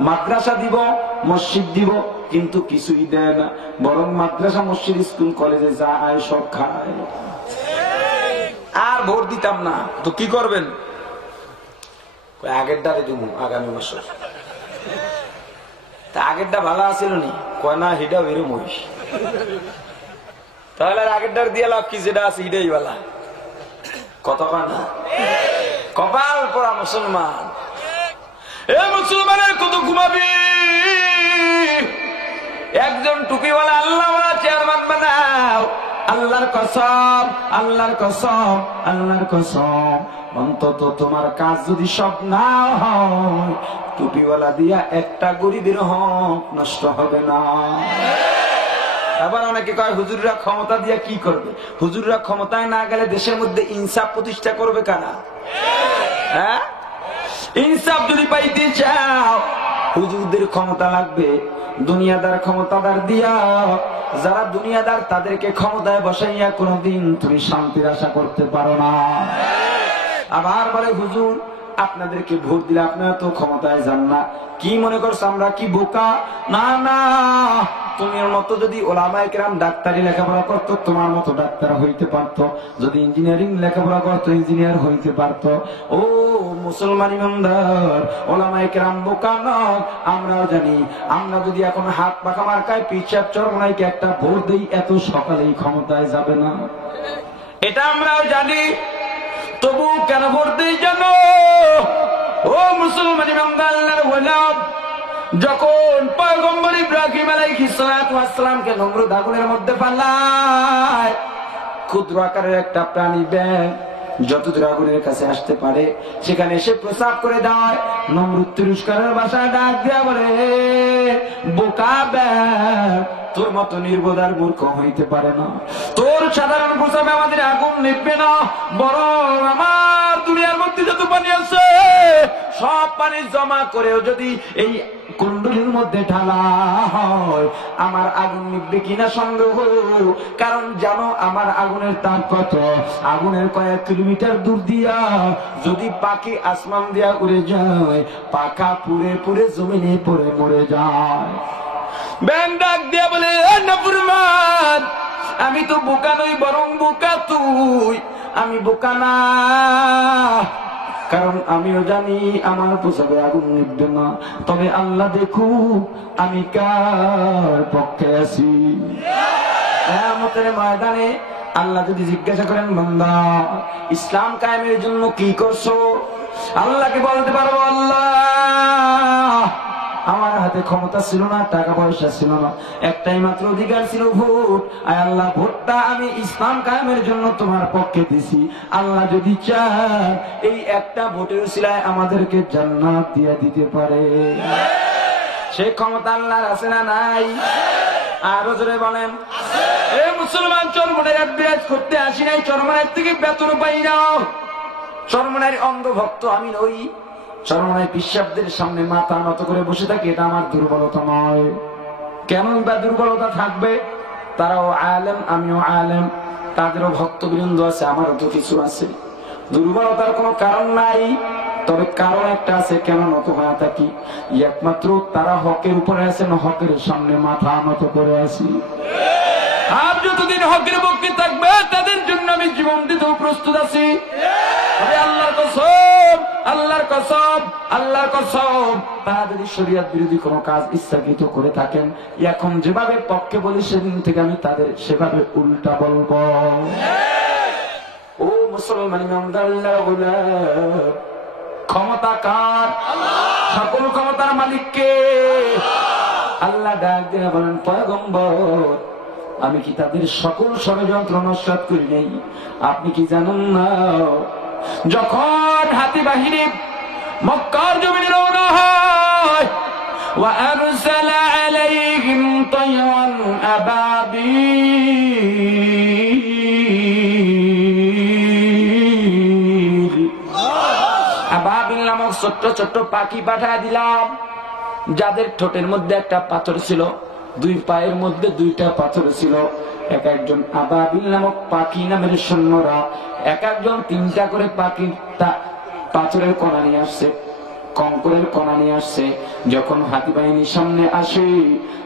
মাদ্রাসা দিব, মসজিদ দিব, কিন্তু কিছুই দেয় না। বরং মাদ্রাসা, মসজিদ, স্কুল, কলেজে যা আয় সব খায়। আর ভোট দিতাম না তো কি করবেন? আগের ডারে দিব আগামী বছর। তা আগেরটা ভালো আছিল নি? কয় না, হিডা এরম হইস। তাহলে আগের ডার দিয়ে লাভ কি? যেটা আছে হিডাই ভালা। কত না কপাল পড়া মুসলমান। এ মুসলমানের কত ঘুমাবি? একজন টুপিওয়ালা আল্লাহওয়ালা চেয়ারম্যান বানাও। আল্লাহর কসম, আল্লাহর কসম, আল্লাহর কসম, অন্তত তোমার কাজ যদি সব না হয়, টুপিওয়ালা দিয়া একটা গরিবের হক নষ্ট হবে না। আবার অনেকে কয় হুজুররা ক্ষমতা দিয়া কি করবে? হুজুররা ক্ষমতায় না গেলে দেশের মধ্যে ইনসাফ প্রতিষ্ঠা করবে কারা? হ্যাঁ, ইনসাফ যদি পাইতে চাও হুজুরদের ক্ষমতা লাগবে। দুনিয়াদার ক্ষমতাদার দিয়া, যারা দুনিয়াদার তাদেরকে ক্ষমতায় বসাইয়া কোনদিন তুমি শান্তির আশা করতে পারো না। আবার বলে হুজুর আপনাদেরকে ভোট দিলে আপনারা তো ক্ষমতায় যান না। কি মনে করছো আমরা কি বোকা? না না, তোমার মতো যদি ওলামায়ে কেরাম ডাক্তারি লেখাপড়া করতো, তোমার মতো ডাক্তার হইতে পারতো। যদি ইঞ্জিনিয়ারিং লেখাপড়া করতো, ইঞ্জিনিয়ার হইতে পারতো। ও মুসলমান ইমানদার, ওলামায়ে কেরাম বোকা নয়, আমরাও জানি। আমরা যদি এখন হাত পাখা মার্কায় পিছাব চরমনাইকে একটা ভোট দেই, এত সকালেই ক্ষমতায় যাবে না, এটা আমরাও জানি। তবু কেন ভোট দেই জানো? ও মুসলমান ইমানদার, আল্লাহর ওয়ালি, যখন পয়গম্বর ইব্রাহিম আলাইহিস সালাতু ওয়াস সালামকে নমরুদ আগুনের মধ্যে ফেলায়, ক্ষুদ্র আকারের একটা প্রাণী ব্যাঙ যতদূর আগুনের কাছে আসতে পারে সেখানে এসে প্রসাব করে দেয়। নমরুদ তিরস্কারের ভাষায় ডাক দেয়া বলে, বোকা ব্যাঙ, তোর মতো নির্বোধার মূর্খ হইতে পারে না। তোর সাধারণ প্রসাবে আমাদের আগুন নিভবে না, বরং আমার দুনিয়ার মধ্যে যত পানি আছে সব পানি জমা করেও যদি এই কুণ্ডলীর মধ্যে ঢালা হয়, আমার আগুন নিভবে কিনা সন্দেহ। কারণ জানো আমার আগুনের তাপ কত? আগুনের কয়েক কিলোমিটার দূর দিয়া যদি পাখি আসমান দিয়া উড়ে যায়, পাখা পুড়ে পুড়ে জমিনে পড়ে মরে যায়। ব্যাং ডাক দিয়া বলে, নাফরমান, আমি তো বোকা নই, বরং বোকা তুই। আমি বোকা না, কারণ আমিও জানি আমার প্রসাবে আগুন নিভবে না। তবে আল্লাহ দেখুক আমি কার পক্ষে আছি। কিয়ামতের ময়দানে আল্লাহ যদি জিজ্ঞাসা করেন, বান্দা ইসলাম কায়েমের জন্য কি করছো? আল্লাহকে বলতে পারবো, আল্লাহ আমার হাতে ক্ষমতা ছিল না, টাকা পয়সা ছিল না, একটাই মাত্র অধিকার ছিল ভোট। আয় আল্লাহ, ভোটটা আমি ইসলাম কায়েমের জন্য তোমার পক্ষে দিছি। আল্লাহ যদি চায় এই একটা ভোটের উসিলায় আমাদেরকে জান্নাত দিয়ে দিতে পারে। সেই ক্ষমতা আল্লাহর আছে না নাই? আরো জোরে বলেন। এই মুসলমান, চরমনাইয়ের বিরাজ করতে আসি নাই, চরমনাইয়ের থেকে বেতন পাই না। চরমনাইয়ের অন্ধভক্ত আমি নই। চরমনাই পিশাবদের সামনে মাথা নত করে বসে থাকে, এটা আমার দুর্বলতা নয়। কেন বা দুর্বলতা থাকবে? তারাও আলেম, আমিও আলেম, তাদেরও ভক্তবৃন্দ আছে, আমারও তো কিছু আছে। দুর্বলতার কোনো কারণ নাই, তবে কারণ একটা আছে কেন নত হয়ে থাকি। একমাত্র তারা হকের উপরে আছেন, হকের সামনে মাথা নত করে আছি। আর যতদিন হকের পক্ষে থাকবে তাদের জন্য আমি জীবন দিতেও প্রস্তুত আছি। আল্লাহর কসম, আল্লাহর কসম, আল্লাহর কসম, তারা যদি শরীয়ত বিরোধী কোন কাজ ইচ্ছাকৃত করে থাকেন, এখন যেভাবে পক্ষে বলি সেদিন থেকে আমি তাদের সেভাবে উল্টা বলবো। ও মুসলমান ইমানদার, ক্ষমতা কার? সকল ক্ষমতার মালিক কে? আল্লাহ ডাক দিয়ে বলেন, পয়গম্বর আমি কি তাদের সকল ষড়যন্ত্র নস্যাৎ করি নাই? আপনি কি জানেন না, যখন হাতি বাহিনী মক্কার জমিনে রওনা হয়, ওয়া আরসালা আলাইহিম তায়রান আবাবিল, আবাবিল নামক ছোট্ট ছোট্ট পাখি পাঠায় দিলাম, যাদের ঠোঁটের মধ্যে একটা পাথর ছিল, দুই পায়ের মধ্যে দুইটা পাথর ছিল। এক একজন আবাবিল নামক পাখি নামের সৈন্যরা এক একজন তিনটা করে পাখি পাথরের কণা নিয়ে আসছে, কঙ্করের কণা নিয়ে আসছে। যখন হাতি বাহিনী সামনে আসে,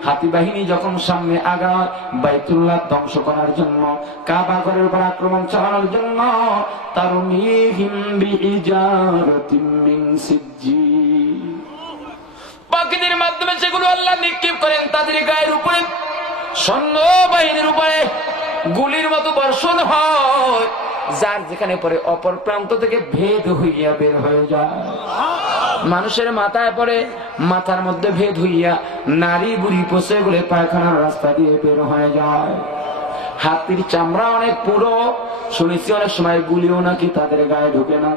হাতি বাহিনী যখন সামনে আগায় বাইতুল্লাহ ধ্বংস করার জন্য, কাবা ঘরের উপর আক্রমণ চালানোর জন্য, তারমিহিম বিহিজারাতিম মিন সিজ্জিল, পাখিদের মাধ্যমে সেগুলো আল্লাহ নিক্ষেপ করেন তাদের গায়ের উপরে। সৈন্য বাহিনীর উপরে গুলির মতো বর্ষণ হয়, যার যেখানে পরে অপর প্রান্ত থেকে ভেদ হইয়া বের হয়ে যায়। মানুষের মাথায় পরে, মাথার মধ্যে ভেদ হইয়া নারী বুড়ি পচে গেলে পায়খানার রাস্তা দিয়ে বের হয়ে যায়। হাতির চামড়া অনেক পুরো, শুনেছি অনেক সময় গুলিও নাকি তাদের গায়ে ঢুকে না।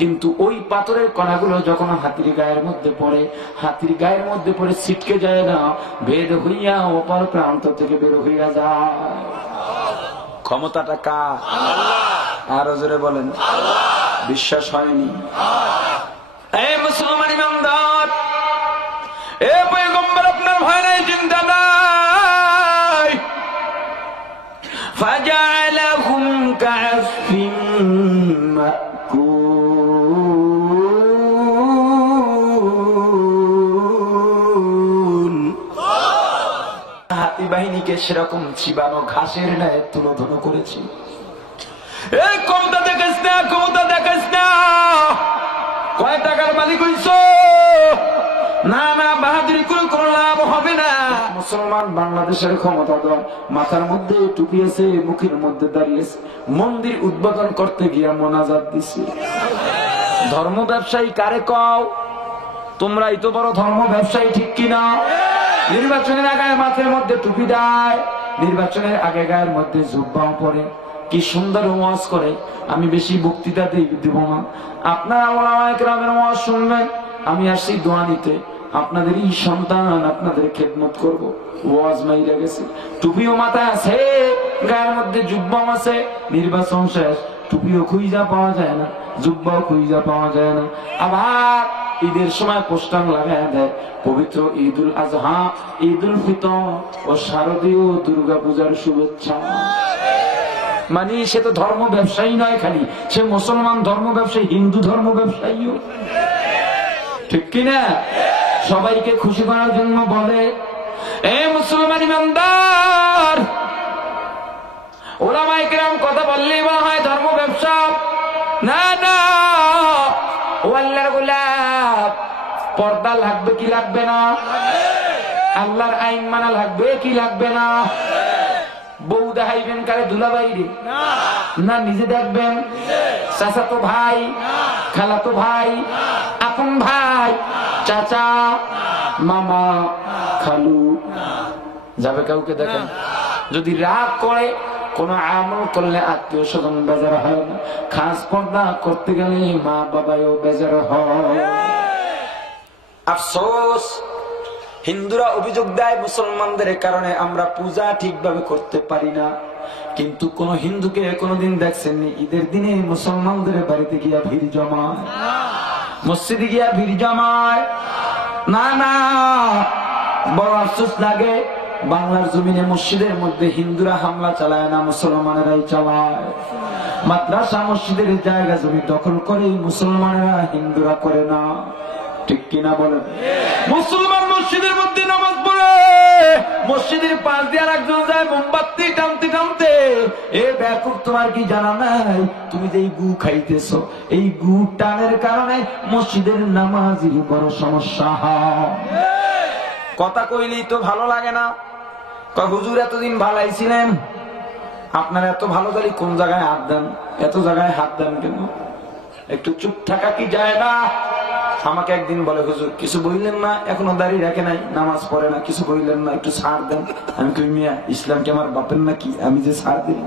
কিন্তু ওই পাথরের কণাগুলো যখন হাতির গায়ের মধ্যে পড়ে, হাতির গায়ের মধ্যে পড়ে ছিটকে যায় না, ভেদ হইয়া অপর প্রান্ত থেকে বের হইয়া যায়। ক্ষমতাটা কার? আরো জোরে বলেন। বিশ্বাস হয়নি? এই মুসলমান ইমানদার, এ পয়গম্বর আপনার ভয় নাই, চিন্তা নাই। ফাজআলাহুম কাআসফিন মাকুল, হাতি বাহিনীকে সেরকম চিবানো ঘাসের ন্যায় তুলোধুলো করেছি। এই ক্ষমতা দেখাস না, ক্ষমতা দেখাস না, কয় টাকার মালিক হইছ? না না, বাহাদুরি করে কোনো লাভ হবে না। মুসলমান বাংলাদেশের ক্ষমতাধর, মাথার মধ্যে টুপি আছে, মুখের মধ্যে দাঁড়িয়েছে, মন্দির উদ্বোধন করতে গিয়া মোনাজাত দিছে। ধর্ম ব্যবসায়ী কারে কও? তোমরাই তো বড় ধর্ম ব্যবসায়ী, ঠিক কিনা? নির্বাচনের আগে মাথার মধ্যে টুপি দেয়, নির্বাচনের আগে গায়ের মধ্যে জুব্বাও পরে, কি সুন্দর ওয়াজ করে। আমি বেশি বক্তৃতা দিব না, আপনারা ওলামায়ে কেরামের ওয়াজ শুনবেন। আমি আসছি দোয়া নিতে, আপনাদেরই সন্তান, আপনাদের খেদমত করব। ওয়াজ মাইরা গেছে, টুপিও মাথায় আছে, গায়ের মধ্যে জুব্বাও আছে। নির্বাচন শেষ, টুপিও খুঁজা পাওয়া যায় না, জুব্বাও খুঁজা পাওয়া যায় না। আবার ঈদের সময় পোস্টার লাগায় দেয়, পবিত্র ঈদুল আজহা, ঈদুল ফিতর ও শারদীয় দুর্গা পূজার শুভেচ্ছা। মানে সে তো ধর্ম ব্যবসায়ী নয় খালি, সে মুসলমান ধর্ম ব্যবসায়ী, হিন্দু ধর্ম ব্যবসায়ীও, ঠিক কিনা? সবাইকে খুশি করার জন্য বলে, এ মুসলমান ইমানদার, ওলামায়ে কেরাম কথা বললেই বলা হয় ধর্ম ব্যবসা। না না, ও আল্লাহর গোলাম, পর্দা লাগবে কি লাগবে না? আল্লাহর আইন মানা লাগবে কি লাগবে না? বউ দেখাইবেন কারে? দুলাভাইরে না নিজে দেখবেন? চাচাতো ভাই, খালাতো ভাই, আপন ভাই, চাচা, মামা, খালু, যাবে কাউকে দেখেন? যদি রাগ করে, কোন আমল করলে আত্মীয় স্বজন বেজার হয় না, খাস পর্দা করতে গেলে মা বাবাও বেজার হয়। আফসোস, হিন্দুরা অভিযোগ দেয় মুসলমানদের কারণে আমরা পূজা ঠিকভাবে করতে পারি না। কিন্তু কোন হিন্দুকে কোনদিন দেখছেন ঈদের দিনে মুসলমানদের বাড়িতে গিয়া ভিড় জমায়, মসজিদে গিয়া ভিড় জমায়? না না, বড় আফসোস লাগে, বাংলার জমিনে মসজিদের মধ্যে হিন্দুরা হামলা চালায় না, মুসলমানেরাই চালায়। মাদ্রাসা মসজিদের জায়গা জমি দখল করে মুসলমানেরা, হিন্দুরা করে না, ঠিক কিনা বলেন? মুসলমান মসজিদের মধ্যে নামাজ পড়ে, মসজিদের পাশ দিয়ে একজন যায় মোমবাতি টানতে টানতে। এ ব্যাকুব, তোমার কি জানা নাই তুমি যে গু খাইতেছ, এই গু টানের কারণে মসজিদের নামাজের বড় সমস্যা হয়। কথা কইলেই তো ভালো লাগে না। হুজুর এতদিন ভালাই ছিলেন, আপনার এত ভালো গাড়ি কোন জায়গায় হাত দেন? এত জায়গায় হাত দেন কেন? একটু চুপ থাকা কি যায় না? আমাকে একদিন বলে, হুজুর কিছু বললেন না, এখনো দাঁড়িয়ে রাখে নাই, নামাজ পড়ে না, কিছু বললেন না, একটু ছাড় দেন। আমি কই, মিয়া ইসলাম কি আমার বাপের নাকি আমি যে ছাড় দিই?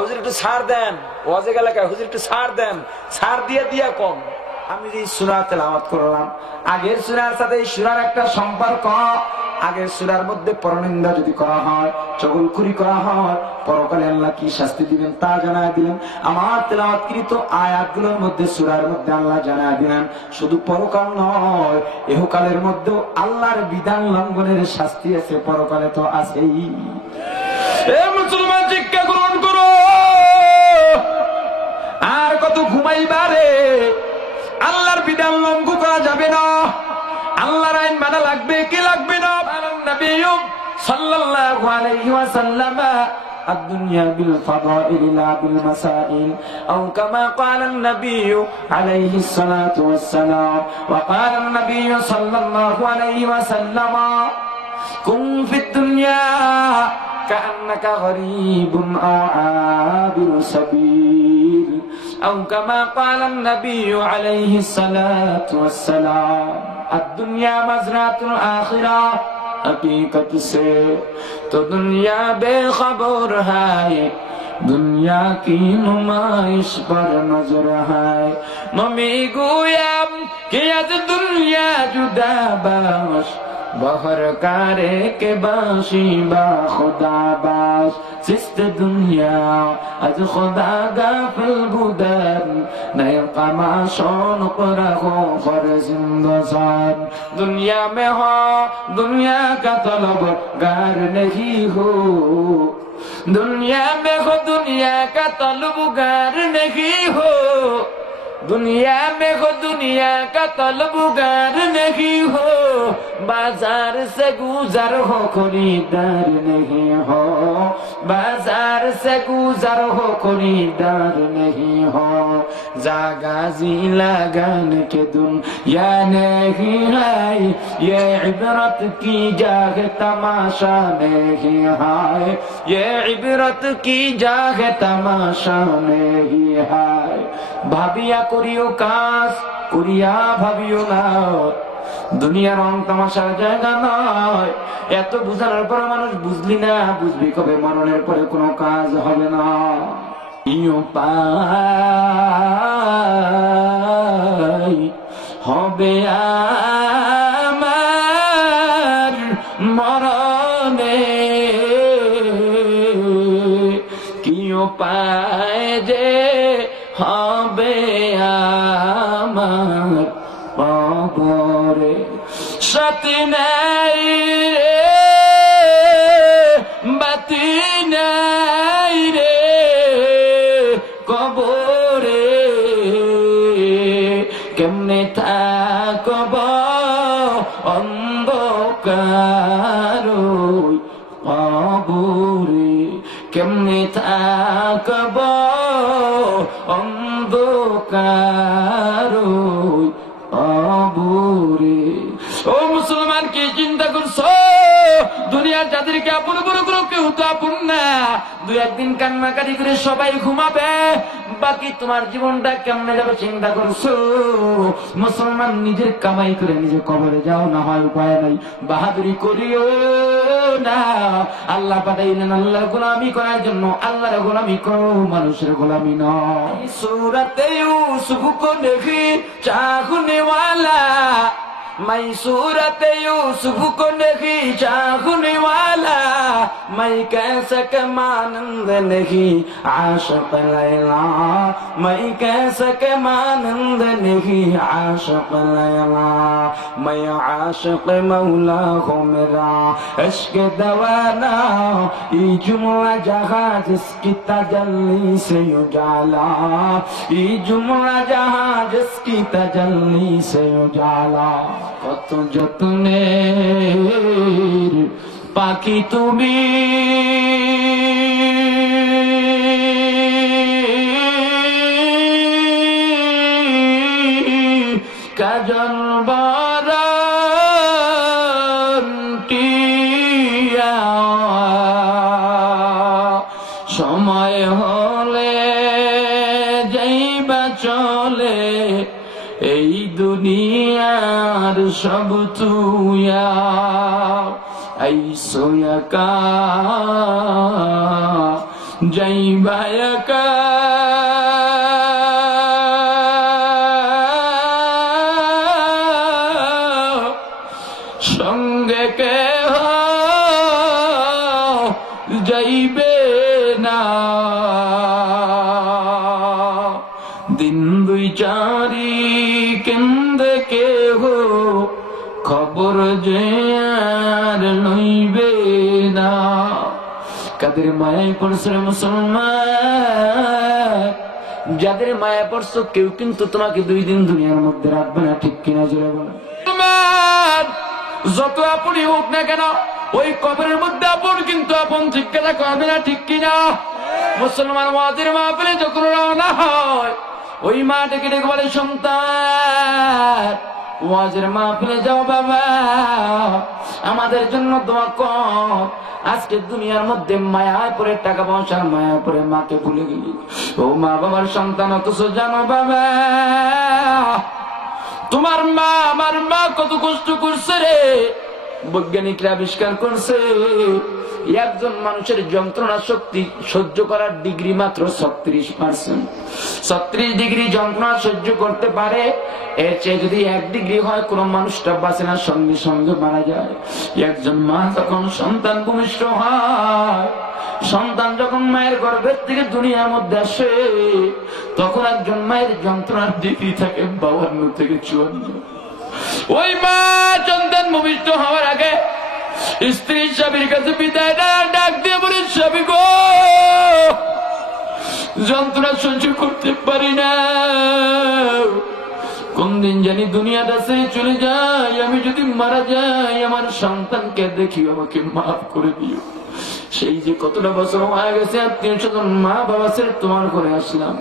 হুজুর একটু ছাড় দেন, ওয়াজে গেলে হুজুর একটু ছাড় দেন, ছাড় দিয়ে দিয়া কম। আমি যে সূরা তেলাওয়াত করলাম, আগের সূরার সাথে এই সূরার একটা সম্পর্ক। আগের সূরার মধ্যে পরনিন্দা যদি করা হয়, চগলখুরি করা হয়, পরকালে আল্লাহ কি শাস্তি দিবেন তা জানায় দিলেন। আমার তেলাওয়াতকৃত আয়াতগুলোর মধ্যে সূরার মধ্যে আল্লাহ জানায় দিলেন, শুধু পরকাল নয়, ইহকালের মধ্যেও আল্লাহর বিধান লঙ্ঘনের শাস্তি আছে, পরকালে তো আছেই। এ মুসলমান, শিক্ষা গ্রহণ করো। আর কত ঘুমাইবারে? আল্লাহর বিধান লঙ্ঘন করা যাবে না, আল্লাহর আইন মানা লাগবে কি লাগবে না? নবী সাল্লাল্লাহু আলাইহি ওয়াসাল্লাম, الدنيا بالفضائل لا بالمسائل، أو كما قال النبي عليه الصلاة والسلام. وقال النبي صلى الله عليه وسلم: كن في الدنيا كأنك غريب أو عابر سبيل، أو كما قال النبي عليه الصلاة والسلام. الدنيا مزرعة الآخرة، हकीकत से तो दुनिया बेखबर है, दुनिया की नुमाइश पर नजर है। मम्मी गोयाम कि आज दुनिया जुदा बाश, बहर कारे के बाशी बा खुदा बाश। सिस्त दुनिया आज खुदा गाफिल बुदन, नए कमाशों पर हो फर जिंदसान। दुनिया में हो दुनिया का तलबगार नहीं हो, दुनिया में हो दुनिया का तलबगार नहीं हो। दुनिया में हो दुनिया का तलबगार नहीं हो, बाजार से गुजर हो खरीदार नहीं हो, बाजार से गुजर हो खरीदार नहीं हो, जागाजी लगान के दुनिया नहीं है, ये इबरत की जाग तमाशा नहीं है, ये इबरत की जाग तमाशा नहीं है। भाबिया करियो काज करिया भाबियो ना, দুনিয়ার রং তামাশার জায়গা নয়। এত বুঝানোর পর মানুষ বুঝলি না, বুঝবি কবে মরণের পরে কোনো কাজ হবে না। উপায় হবে আমার মরণে, কি উপায় যে হবে আমার কবরে, সাথী নাই রে বাতি নাই রে কবরে, কেমনে থাকব অন্ধকার কবরে, কেমনে থাকব অন্ধকার কবরে। ও মুসলমান, কি চিন্তা করছো? দুনিয়ার যাদেরকে আপন বড় করো কেউ তো আপন না। দুই একদিন কান্নাকাটি করে সবাই ঘুমাবে, বাকি তোমার জীবনটা কেমনে যাবে চিন্তা করছো? মুসলমান, নিজের কামাই করে নিজে কবরে যাও, না হয় উপায় নাই। বাহাদুরি করিও না। আল্লাহ পাঠাইলেন আল্লাহর গোলামি করার জন্য, আল্লাহর গোলামি করো, মানুষের গোলামি নয়। সূরাতে ইউসুফ কো দেখি চাহনে वाला, मैं सूरत यूसुफ को नहीं चाहने वाला, मैं कैसा के मानंद नहीं आशिक लैला, मैं कैसा के मानंद नहीं आशिक लैला, मैं आशिक मौला हो मेरा इश्क दवाना, ये जुमला जहाँ जिसकी तजल्ली से उजाला, ये जुमला जहाँ जिसकी तजल्ली से उजाला। কত যত্নের পাখি তুমি, কাজল বারান্টিয়া, সময় হলে যাইবা চলে, এই দুনিয়ার সব তুইয়া, আইসো একা যাইবা একা, সঙ্গে কেহ যাইবে না। দিন দুই চারি কেন্দ্রে কেহ খবর যে আর লইবে না। কাদের মায়ায় পড়ছে মুসলমান, যাদের মায়া পড়ছো কেউ কিন্তু তোমাকে 2 দিন দুনিয়ার মধ্যে রাখবে না, ঠিক কিনা জোরে বলো। যত আপনি হোক না কেন, ওই কবরের মধ্যে আপন কিন্তু আপন, ঠিক কিনা করবে না, ঠিক কিনা? মুসলমান ওয়াজের মাহফিলে যখন রওনা হয়, ওই মা ডেকে ডেকে বলে, সন্তান ওয়াজের মাহফিলে যাও বাবা, আমাদের জন্য দোয়া কর। আজকে দুনিয়ার মধ্যে মায়ায় পরে টাকা পয়সার মায়া পরে মাকে ভুলে গেলি। ও মা বাবার সন্তান, অথচ জানো বাবা, তোমার মা আমার মা কত কষ্ট করছে রে। বৈজ্ঞানিকরা আবিষ্কার করছে, একজন মানুষের যন্ত্রণা শক্তি সহ্য করার ডিগ্রি মাত্র 36%। 36 ডিগ্রি যন্ত্রণা সহ্য করতে পারে। এর চেয়ে যদি 1 ডিগ্রি হয়, কোন মানুষটা বাঁচে না, সঙ্গে সঙ্গে মারা যায়। একজন মা যখন সন্তান ভূমিষ্ঠ হয়, সন্তান যখন মায়ের গর্ভের থেকে দুনিয়ার মধ্যে আসে, তখন একজন মায়ের যন্ত্রণার ডিগ্রি থাকে 52 থেকে 54। ওই মা সন্তান ভূমিষ্ঠ হওয়ার আগে স্ত্রী স্বামীর কাছে বিদায় ডাক দিয়ে বলে, স্বামী গো, যন্ত্রণা সহ্য করতে পারি না। কোন দিন জানি দুনিয়াটা ছেড়ে চলে যায়, আমি যদি মারা যাই আমার সন্তানকে দেখি, আমাকে মাফ করে দিও। সেই যে কতটা বছর হয়ে গেছে, আত্মীয় স্বজন মা বাবা ছেড়ে তোমার করে আসলাম,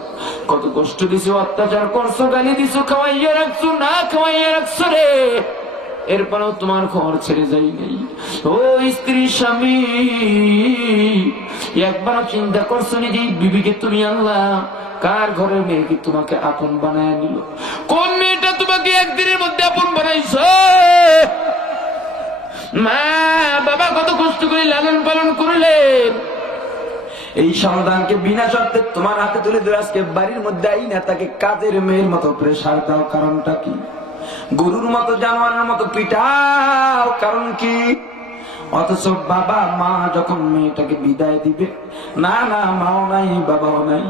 কত কষ্ট দিছো, অত্যাচার করছো, গালি দিছো, খাওয়াইয়া রাখছো, না খাওয়াইয়া রাখছো রে, এরপরেও তোমার খবর ছেড়ে যাই নাই। ও স্ত্রী স্বামী, একবারও চিন্তা করছো নি যে বিবিকে তুমি আনলা, কার ঘরের মেয়ে কি তোমাকে আপন বানায় নিল? কোন মেয়েটা তোমাকে একদিনের মধ্যে আপন বানাইছো? মা বাবা কত কষ্ট করে লালন পালন করলেন, এই সন্তানকে বিনা শর্তে তোমার হাতে তুলে ধরে আজকে বাড়ির মধ্যে আইনা তাকে কাজের মেয়ের মতো প্রেসার দাও, কারণটা কি? গরুর মতো জানোয়ারের মতো পিটাও, কারণ কি? অথচ বাবা মা যখন মেয়েটাকে বিদায় দিবে, না না মাও নাই বাবাও নাই,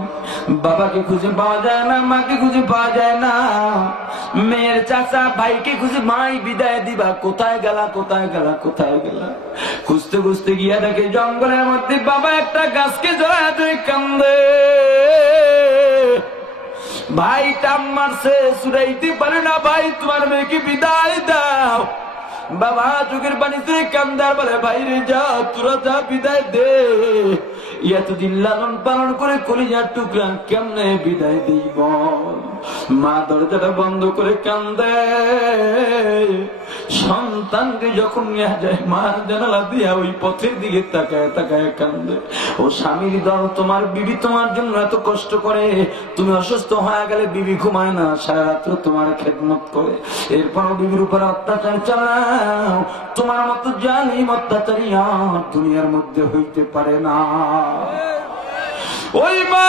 বাবাকে খুঁজে পাওয়া যায় না, মাকে খুঁজে পাওয়া যায় না, মেয়ের চাচা ভাইকে খুঁজে মাই বিদায় দিবা, কোথায় গেলা কোথায় গেলা কোথায় গেলা? খুঁজতে খুঁজতে গিয়া দেখে জঙ্গলের মধ্যে বাবা একটা গাছকে জড়ায় ধরে কান্দে। ভাই টান মারছে, সুরাইতে পারে না, ভাই তোমার মেয়েকে বিদায় দাও। বাবা চোখের পানি তুই কান্দার বলে, বাইরে যা, তোরা যা, বিদায় দে। এতদিন লালন পালন করে কলিজার টুকরা কেমনে বিদায় দিই বল? মা দরজাটা বন্ধ করে কান্দে। সন্তানকে যখন নিয়ে যায় মা জানালা দিয়া ওই পথের দিকে তাকায় তাকায় কান্দে। ও স্বামীর দল, তোমার বিবি তোমার জন্য এত কষ্ট করে, তুমি অসুস্থ হয়ে গেলে বিবি ঘুমায় না, সারা রাত্র তোমার খেদমত করে, এরপরও বিবির উপর অত্যাচার চালাও। তোমার মতো জালিম অত্যাচারী আর দুনিয়ার মধ্যে হইতে পারে না। ওই মা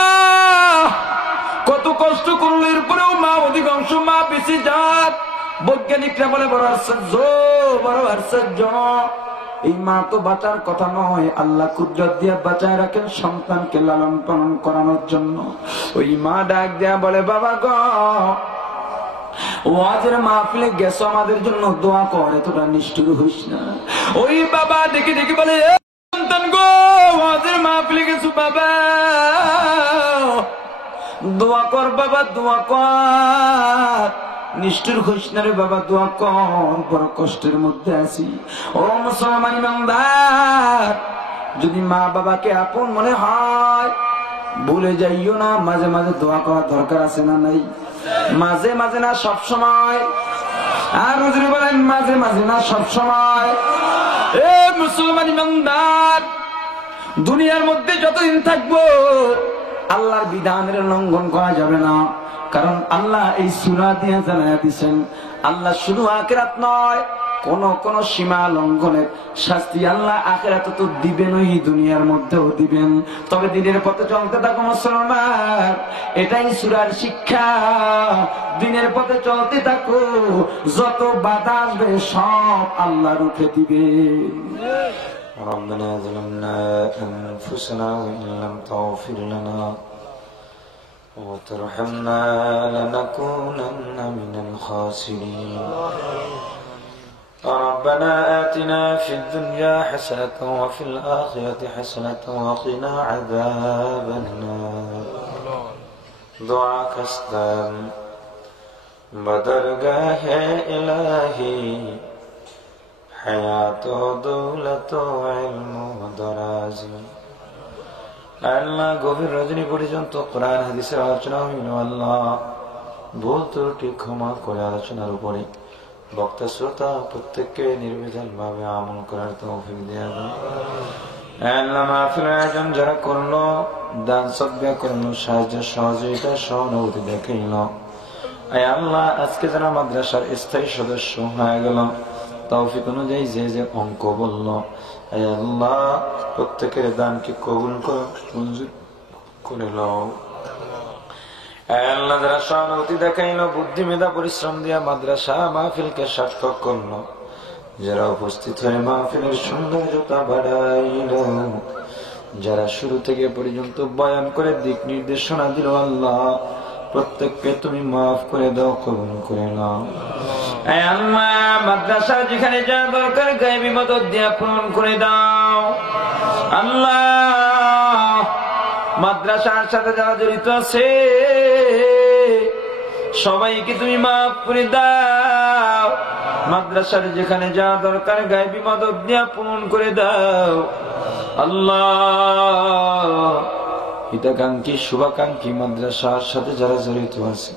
কত কষ্ট করলো, এরপরেও মা অধিকাংশ মা বেঁচে যাক। বৈজ্ঞানিকরা বলে বড় আশ্চর্য, বড় আশ্চর্য, এই মা তো বাঁচার কথা নয়, আল্লাহ কুদরত দিয়ে বাঁচায় রাখেন সন্তানকে লালন পালন করানোর জন্য। ওই মা ডাক দেয়া বলে, বাবা গো, ওয়াজের মাহফিলে গেছো, আমাদের জন্য দোয়া কর, এতটা নিষ্ঠুর হইস না। ওই বাবা দেখে দেখে বলে, সন্তান গো, ওয়াজের মাহফিলে গেছো, বাবা দোয়া কর, বাবা দোয়া কর, নিষ্ঠুর হইস না রে বাবা, দোয়া কর, বড় কষ্টের মধ্যে আছি। ও মুসলমান ইমানদার, যদি মা বাবাকে আপন মনে হয় ভুলে যাইও না, মাঝে মাঝে দোয়া করার দরকার আছে না নাই? মাঝে মাঝে না সব সময়, আর হুজুর বলেন মাঝে মাঝে না সব সময়। এ মুসলমান ইমানদার, দুনিয়ার মধ্যে যতদিন থাকবো আল্লাহর বিধানের লঙ্ঘন করা যাবে না, কারণ আল্লাহ এই সূরা দিয়ে জানায়া দিয়েছেন, আল্লাহ শুধু আখিরাত নয়, কোন সীমা লঙ্ঘনের শাস্তি আল্লাহ আখিরাতে তো দিবেনই, দুনিয়ার মধ্যেও দিবেন। তবে দিনের পথে চলতে থাকো মুসলমান, এটাই সূরার শিক্ষা। দিনের পথে চলতে থাকো, যত বাধা আসবে সব আল্লাহ রুখে দিবেন। ربنا ظلمنا أنفسنا وإن لم تغفر لنا وترحمنا لنكونن من الخاسرين. ربنا آتنا في الدنيا حسنة وفي الآخرة حسنة وقنا عذاب النار. دعاء كستان بدرگاہ الہی، حیات و دولت و علم و درازی। আল্লাহ গভীর রজনী পর্যন্ত কোরআন হাদিসের আলোচনা হইল, আল্লাহ ভুল ত্রুটি ক্ষমা করে আলোচনার উপরে বক্তা শ্রোতা প্রত্যেককে নির্বিধান ভাবে আমল করার তৌফিক দেয়া দাও। আল্লাহ মাহফিলের আয়োজন যারা করলো, দান সদকা করলো, সাহায্য সহযোগিতা সহানুভূতি দেখাইল, আল্লাহ আজকে যারা মাদ্রাসার স্থায়ী সদস্য হয়ে গেল, তৌফিক অনুযায়ী যে যে অঙ্ক বলল, আল্লাহ প্রত্যেকের দানকে কবুল করে নাও। আল্লাহ যারা সহানুভূতি দেখাইল, বুদ্ধি মেধা পরিশ্রম দিয়া মাদ্রাসা মাহফিলকে সার্থক করলো, যারা উপস্থিত হয়ে মাহফিলের সৌন্দর্যতা বাড়াইল, যারা শুরু থেকে পর্যন্ত বয়ান করে দিক নির্দেশনা দিল, আল্লাহ প্রত্যেককে তুমি মাফ করে দাও, কবুল করে নাও। আল্লাহ মাদ্রাসা যেখানে যা দরকার গায়েবী মদদ দিয়া পূরণ করে দাও। আল্লাহ মাদ্রাসার সাথে যারা জড়িত আছে সবাইকে তুমি মাফ করে দাও। মাদ্রাসার যেখানে যা দরকার গায়বী মদদ দিয়া পূরণ করে দাও। আল্লাহ হিতাকাঙ্ক্ষী শুভাকাঙ্ক্ষী মাদ্রাসার সাথে যারা জড়িত আছে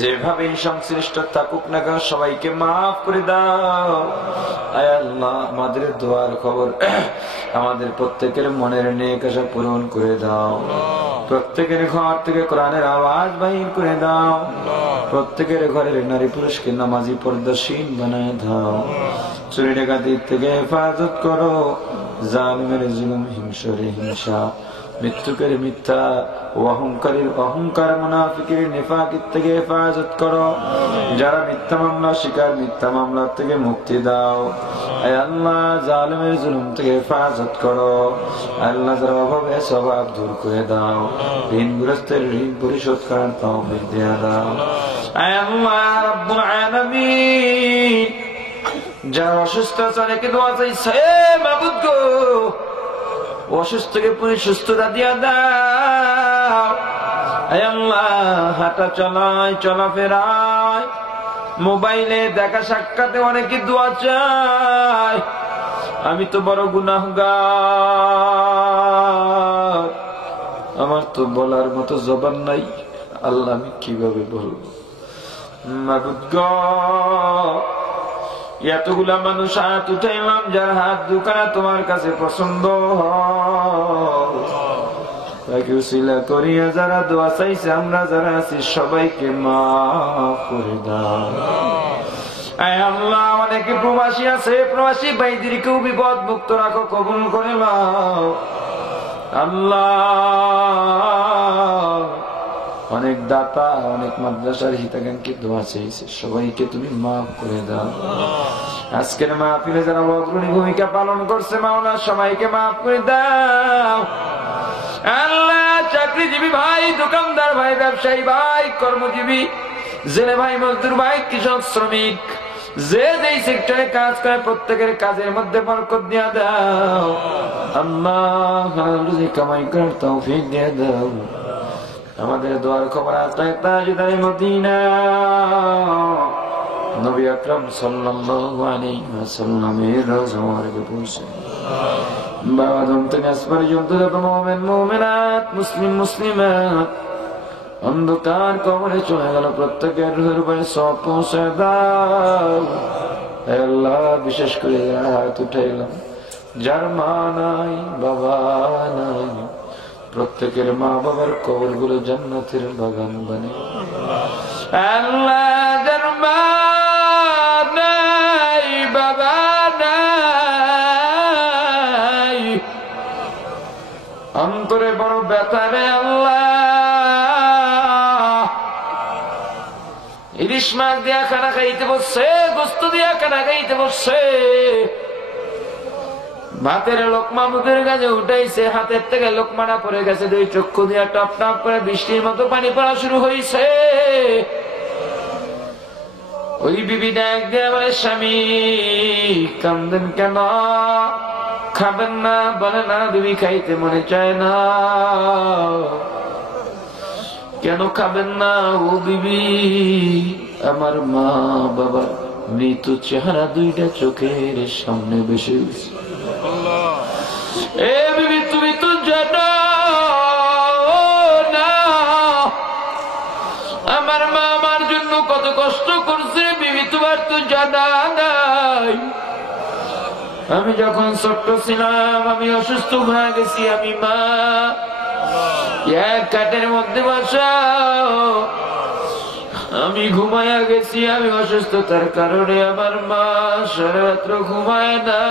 যেভাবে সংশ্লিষ্ট থাকুক না কেন সবাইকে মাফ করে দাও। আয় আল্লাহ আমাদের দোয়ার খবর আমাদের প্রত্যেকের মনের নেক আশা পূরণ করে দাও। প্রত্যেকের ঘর থেকে কোরআনের আওয়াজ বাহির করে দাও। প্রত্যেকের ঘরের নারী পুরুষকে নামাজি পর্দাসীন বানায় দাও। চুরি ডাকাতির থেকে হেফাজত করো। জালিমের জুলুম হিংসরে হিংসা মৃত্যুকের মিথ্যা ও অহংকারীর অহংকার মুনাফিকের নিফাকির থেকে হেফাজত করো। যারা মিথ্যা মামলা শিকার মিথ্যা মামলা থেকে মুক্তি দাও। আয় আল্লাহ জালিমের জুলুম থেকে হেফাজত করো। আল্লাহ যারা অভাবে স্বভাব দূর করে দাও। ঋণগ্রস্তের ঋণ পরিশোধ করার তৌফিক দিয়ে দাও। আয় আল্লাহ রাব্বুল আলামিন যারা অসুস্থ আছে অনেকে দোয়া চাইছে মাবুদ গো অসুস্থকে পুরো সুস্থতা দিয়া দাও। আয় আল্লাহ হাঁটা চলায় চলাফেরায় মোবাইলে দেখা সাক্ষাতে অনেকে দোয়া চায়। আমি তো বড় গুনাহগার, আমার তো বলার মতো জবান নাই। আল্লাহ আমি কিভাবে বলবো? মাবুদ গো এতগুলা মানুষ হাত উঠাইলাম যার হাত দুখানা তোমার কাছে পছন্দ করিয়া যারা দোয়া চাইছে আমরা যারা আছি সবাইকে মাফ করে দাও। আয় আল্লাহ অনেকে প্রবাসী আছে প্রবাসী ভাইদেরকেও বিপদ মুক্ত রাখো কবুল করে নাও। আল্লাহ অনেক দাতা অনেক মাদ্রাসার হিতাকাঙ্ক্ষী দোয়া চাইছে সবাইকে তুমি মাফ করে দাও। আজকের মাহফিলে যারা অগ্রণী ভূমিকা পালন করছে মাওলা সবাইকে মাফ করে দাও। আল্লাহ চাকরিজীবী ভাই দোকানদার ভাই ব্যবসায়ী ভাই কর্মজীবী জেলে ভাই মজদুর ভাই কৃষক শ্রমিক যে যেই সেক্টরে কাজ করে প্রত্যেকের কাজের মধ্যে বরকত দিয়া দাও। আল্লাহ হালাল রুজি কামাই করার তৌফিক দিয়ে দাও। আমাদের দোয়ার খবর তাজদারে মদিনা নবী আকরাম সাল্লাল্লাহু আলাইহি ওয়াসাল্লামের রওজা মুবারকে পৌঁছে বাবা দম থেকে আসমান পর্যন্ত যত মুমিন মুমিনাত মুসলিম মুসলিমাত অন্ধকার কবরে চলে গেল প্রত্যেকের রূহের উপরে সওয়াব পৌঁছে দাও। হে আল্লাহ বিশেষ করে হাত উঠাইলাম যার মা নাই বাবা নাই প্রত্যেকের মা বাবার কবর গুলো জান্নাতের বাগান বানিয়ে আল্লাহ যার মা নাই বাবা নাই অন্তরে বড় ব্যথা রে আল্লাহ ইলিশ মাছ দিয়া খানা খাইতে বসছে গোস্ত দিয়া খানা খাইতে বসছে ভাতের লোকমা মুখের কাছে উঠাইছে হাতের থেকে লোকমাটা পড়ে গেছে দুই চক্ষু দিয়া টপ টপ করে বৃষ্টির মতো পানি পড়া শুরু হয়েছে। ওই বিবি ডাক দিয়ে বলে স্বামী কান্দেন কেন খাবেন না? বলে না বিবি খাইতে মনে চায় না। কেন খাবেন না? ও বিবি আমার মা বাবা মৃত চেহারা দুইটা চোখের সামনে বেশি এ বিবি তুমি তো জানো না আমার মা আমার জন্য কত কষ্ট করছে। বিবি তোমার তো জানা নাই আমি যখন ছোট্ট ছিলাম আমি অসুস্থ হয়ে গেছি। আমি মা এক কাঠের মধ্যে বসা আমি ঘুমায়া গেছি। আমি অসুস্থতার কারণে আমার মা সারারাত্র ঘুমায় না।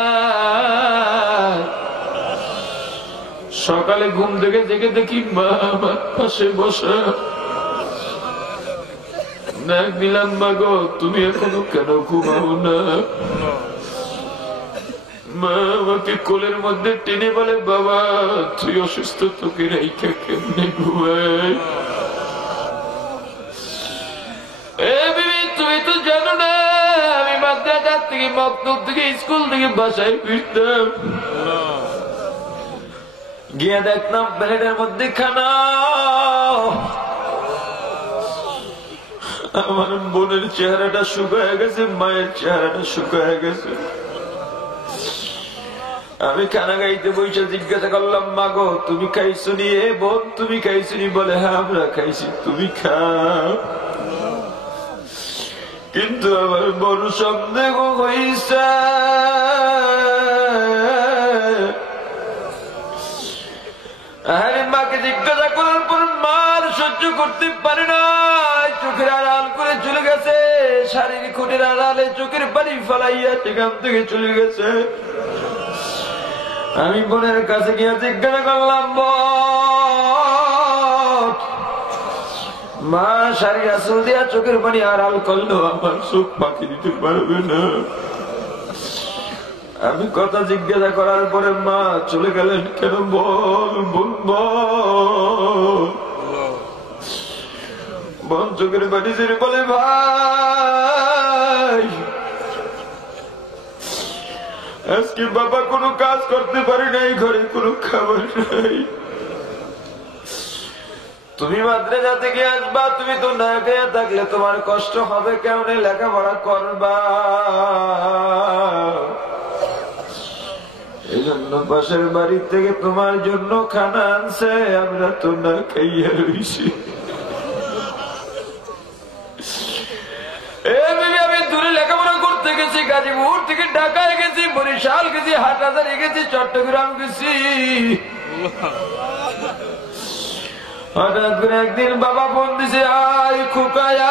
সকালে ঘুম থেকে জেগে দেখি মা আমার পাশে বসা। ডাক দিলাম মা গো তুমি এখনো কেন ঘুমাও না? মা আমাকে কোলের মধ্যে টেনে বলে বাবা তুই অসুস্থ তোকে রাইখা কেমনে ঘুমায়? তুমি তো জানো না আমি মাদ্রাসা থেকে মক্তব থেকে স্কুল থেকে বাসায় ফিরতাম গিয়ে দেখলাম প্লেটের মধ্যে খানা। আমার বোনের চেহারাটা শুকায় গেছে, মায়ের চেহারাটা শুকায় গেছে। আমি খানা খাইতে বসে জিজ্ঞাসা করলাম, মা গো তুমি খাইছো নি? এ বোন তুমি খাইছো নি? বলে হ্যাঁ আমরা খাইছি, তুমি খাও। কিন্তু আমার বড় সন্দেহ হইছে, আরে মাকে জিজ্ঞাসা করার পর মার সহ্য করতে পারে না, চোখের আড়াল করে চলে গেছে, শাড়ির খুঁটির আড়ালে চোখের পানি ফেলাইয়া সেখান থেকে চলে গেছে। আমি বোনের কাছে গিয়ে জিজ্ঞাসা করলাম, মা শাড়ি আসল দিয়া চোখের পানি আড়াল করলো, আমার চোখ পাখি দিতে পারবে না। আমি কথা জিজ্ঞাসা করার পরে মা চলে গেলেন। কেন? বল বোন বল। বোন চোখের পানি ছেড়ে বলে, ভাই আজকে বাবা কোনো কাজ করতে পারে নাই, ঘরে কোনো খাবার নাই, তুমি মাদ্রাসা থেকে আসবা, তুমি তো না খেয়ে থাকলে তোমার কষ্ট হবে, কেমনে লেখাপড়া করবা? এই জন্য পাশের বাড়ি থেকে তোমার জন্য খানা আনছে, আমরা তো না খাইয়া রইছি। আমি দূরে লেখাপড়া করতে গেছি, গাজীপুর থেকে ঢাকায় গেছি, বরিশাল গেছি, হাটহাজারী গেছি, চট্টগ্রাম গেছি। হঠাৎ করে একদিন বাবা ফোন দিছে, আয় খোকায়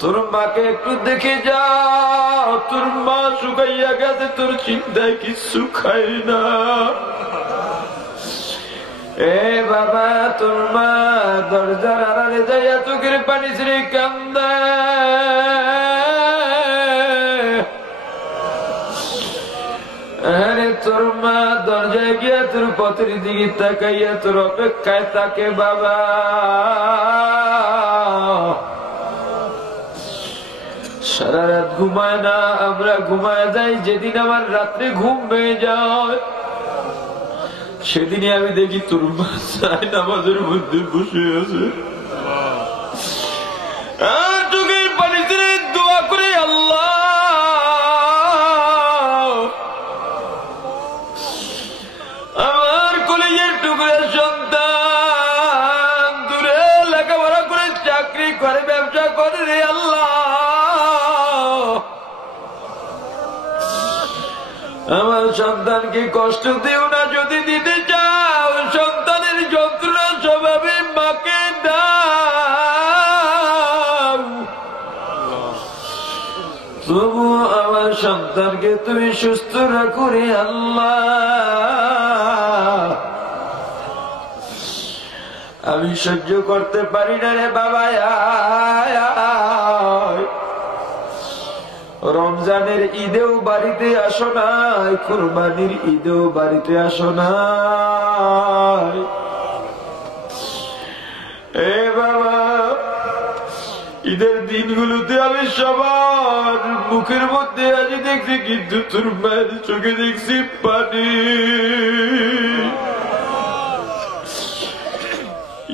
তোর মাকে একটু দেখে যাও, তোর মা শুকাইয়া গেছে, তোর চিন্তায় কিছু খাই না। এ বাবা, তোর মা দরজার আড়ালে যাইয়া চোখের পানি ছেড়ে কান্দে। আরে তোর মা দরজায় গিয়া তোর পথের দিকে তাকাইয়া তোর অপেক্ষায় থাকে বাবা। সারা রাত ঘুমায় না, আমরা ঘুমায় যাই। যেদিন আমার রাত্রে ঘুম পেয়ে যায় সেদিনই আমি দেখি তোর মা নামাজের মধ্যে বসে আছে, আর চোখের পানি ছেড়ে দোয়া করে, আল্লাহ আমার কলেজের টুকরা সন্তান দূরে লেখাপড়া করে চাকরি করে, ব্যবসা করে রে আল্লাহ, আমার সন্তানকে কষ্ট দিও না। যদি দিতে চাও সন্তানের যন্ত্রণা স্বভাবে মাকে দাও, তবু আমার সন্তানকে তুমি সুস্থ রাখো রে আল্লাহ। আমি সহ্য করতে পারি না রে বাবা। রমজানের ঈদেও বাড়িতে আসো নাই, কুরবানির ঈদেও বাড়িতে আসো নাই। এ বাবা, ঈদের দিনগুলোতে আমি সবার মুখের মধ্যে আজি দেখছি, কিন্তু তোর মায়ের চোখে দেখছি পানি।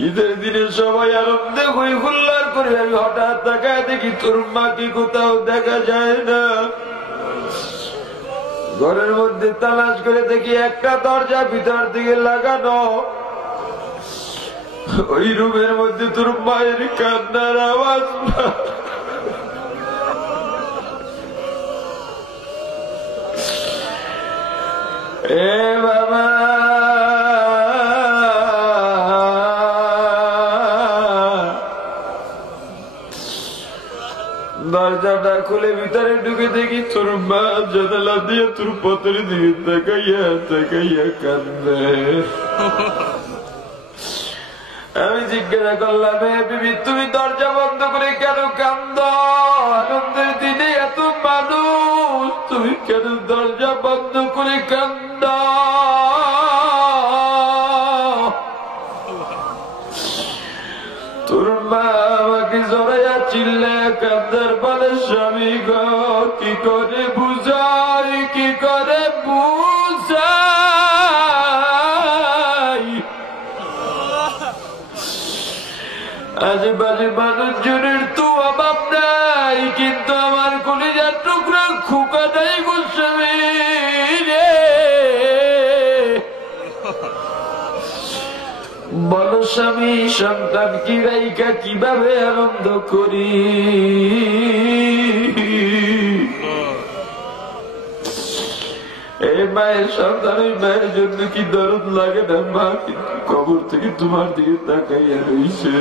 ঈদের দিনে সবাই আনন্দে হই হুল্লার করে, আমি হঠাৎ তাকায় দেখি তোর মাকে কোথাও দেখা যায় না। ঘরের মধ্যে তালাশ করে দেখি একটা দরজা ভিতর দিকে লাগানো, ওই রুমের মধ্যে তোর মায়ের কান্নার আওয়াজ। এ বাবা, দরজাটা খুলে ভিতরে ঢুকে দেখি তোর মা জানালা দিয়ে তোর পথের দিকে তাকাইয়া তাকাইয়া কান্দে। আমি জিজ্ঞাসা করলাম, বিবি তুমি দরজা বন্ধ করে কেন কান্দ? আনন্দের দিনে এত মানুষ, তুমি কেন দরজা বন্ধ করে কান্দ? তোর মা আমাকে জড়াইয়া চিল্লা কান্দার বলে, স্বামী গো কি করে বুঝাই কি করে বুঝাই আজেবাজে মানুষজনের তো অভাব নাই, কিন্তু আমার কলিজার টুকরা খোকাটাই গোস্বামী রে। বলো স্বামী সন্তান কি রাইকা কিভাবে আনন্দ করি? এই মায়ের সন্তান, ওই মায়ের জন্য কি দরদ লাগে না? মা কিন্তু কবর থেকে তোমার দিকে তাকাইয়া রইছে।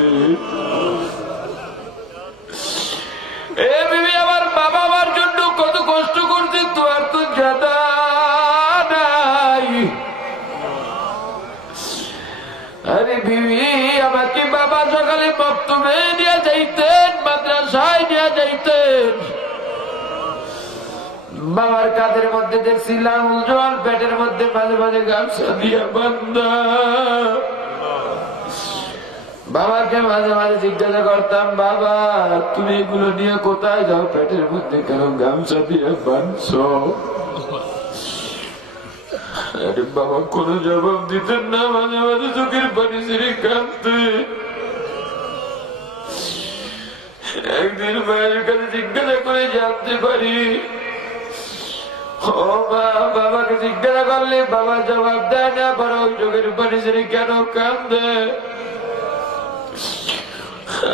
আমার বাবা আমার জন্য কত কষ্ট করছে তোমার তো জানা নাই। আরে বিবি, আমাকে বাবা সকালে বক্তব্যে নিয়ে যাইতেন, মাদ্রাসায় নিয়ে যাইতেন। বাবার কাঁধের মধ্যে দেখছিলাম উজ্জ্বল, পেটের মধ্যে মাঝে মাঝে গামছা দিয়া বান্ধা। বাবাকে মাঝে মাঝে জিজ্ঞাসা করতাম, বাবা তুমি এগুলো নিয়ে কোথায় যাও? পেটের মধ্যে কেন গামছা দিয়ে বাঁধছো? আরে বাবা কোনো জবাব দিতেন না, মাঝে মাঝে চোখের পানি ছেড়ে কাঁদতেন। একদিন মায়ের কাছে জিজ্ঞাসা করে জানতে পারি, ও মা, বাবাকে জিজ্ঞাসা করলে বাবা জবাব দেয় না, বরং চোখের পানি ছেড়ে কেন কাঁদে?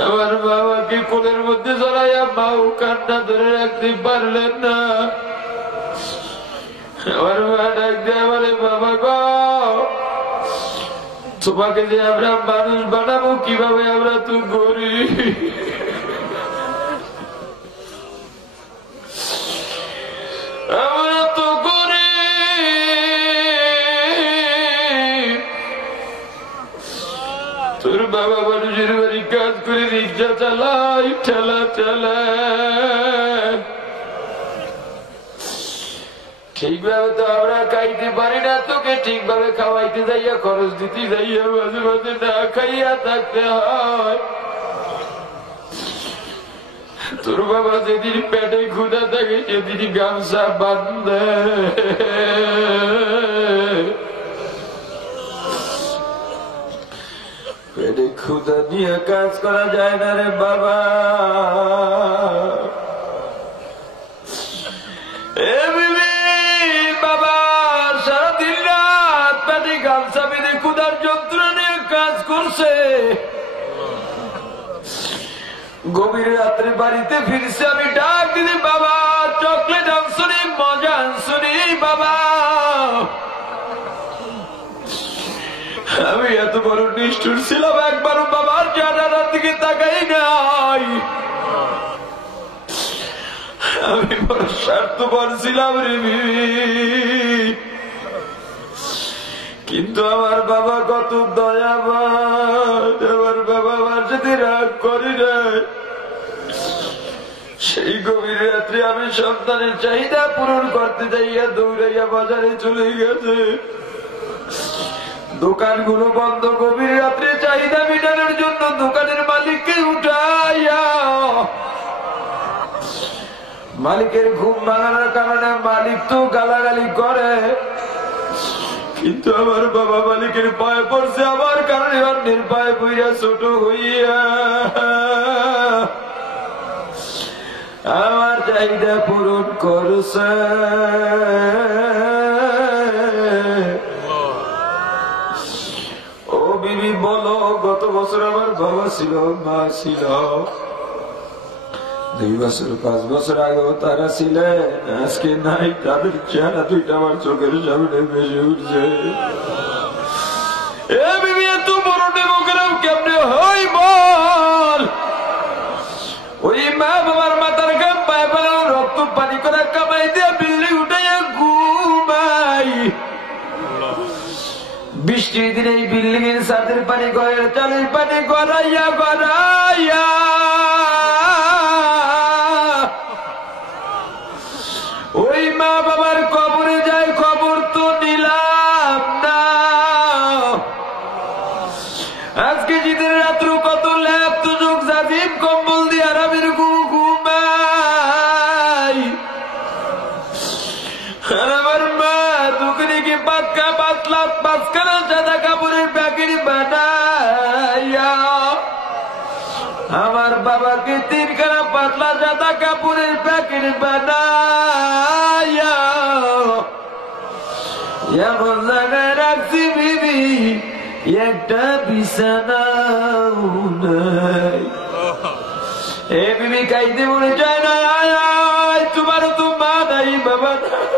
আমার বাবাকে কোলের মধ্যে জড়াইয়া মাও কান্না ধরে রাখতে পারলেন না। আমার মা ডাক দিয়ে বলে, বাবা গো, তোমাকে যে আমরা মানুষ বানাবো কিভাবে? আমরা তো গরিব। আমরা তো গরিব। তোর বাবা মানুষের বাড়ি কাজ করে রিক্সা চালাই, ঠেলা চালায়। ঠিকভাবে তো আমরা খাইতে পারি না, তোকে ঠিকভাবে খাওয়াইতে যাইয়া, খরচ দিতে যাইয়া মাঝে মাঝে না খাইয়া থাকতে হয়। তোর বাবা যেদিন পেটে ক্ষুধা থাকে সেদিন গামছা বাঁধে। পেটে ক্ষুধা নিয়ে কাজ করা যায় না রে বাবা। বাবা সারাদিন রাত পেটে গামছা বেঁধে ক্ষুধার যন্ত্রণা নিয়ে কাজ করছে। গভীর রাত্রে বাড়িতে ফিরছে, আমি ডাক দিদি, বাবা চকলেট আনছনি, মজা আনছনি বাবা। আমি এত বড় নিষ্ঠুর ছিলাম, একবারও বাবার চেহারার দিকে তাকাই নাই। আমি বড় স্বার্থপর ছিলাম রে বিবি, কিন্তু আমার বাবা কত দয়াবান। আমার বাবা আমার সাথে রাগ করে নাই। সেই গভীর রাত্রে আমি সন্তানের চাহিদা পূরণ করতে যাইয়া দৌড়াইয়া বাজারে চলে গেছে। দোকানগুলো বন্ধ, গভীর রাত্রে চাহিদা মেটানোর জন্য দোকানের মালিককে উঠাইয়া, মালিকের ঘুম ভাঙানোর কারণে মালিক তো গালাগালি করে, কিন্তু আমার বাবা মালিকের পায়ে পড়ছে, আমার কারণে অন্যের পায়ে পড়িয়া ছোট হইয়া আমার চাহিদা পূরণ করছে। ও বিবি বলো, গত বছর আমার বাবা ছিল, মা ছিল, 2 বছর 5 বছর আগেও তারা ছিলেন, আজকে নাই। তাদের চেহারা দুইটা আমার চোখের সামনে ভেসে উঠছে। এ বিবি, এত বড় ডেমোগ্রাম কেমনে হই বল? ওই মা বাবার মাথার গাম পায়ে ফেলানো, রক্ত পানি করা কামাই দিয়ে বিল্ডিং উঠাইয়া ঘুমাই। বৃষ্টির দিনে এই বিল্ডিং এর ছাদের পানি, ঘরের চালের পানি গড়াইয়া গড়াইয়া ওই মা বাবার কবরে যায়, খবর তো নিলাম না। আজকে শীতের রাত্র কত ল্যাপ তুজুক জাজিম কম্বল দিয়ে আরামের ঘুমাই। পাক্কা 5 লাখ 5 খানা সাদা কাপড়ের প্যাকেট বানাইয়া আমার বাবাকে 3 খানা পাতলা সাদা কাপড়ের প্যাকেট বানাইয়া এমন জায়গায় রাখছি বিবি একটা বিছানাও নাই। এ বিবি কাইতে মনে চায় না, তোমারও তো মা নাই বাবা নাই।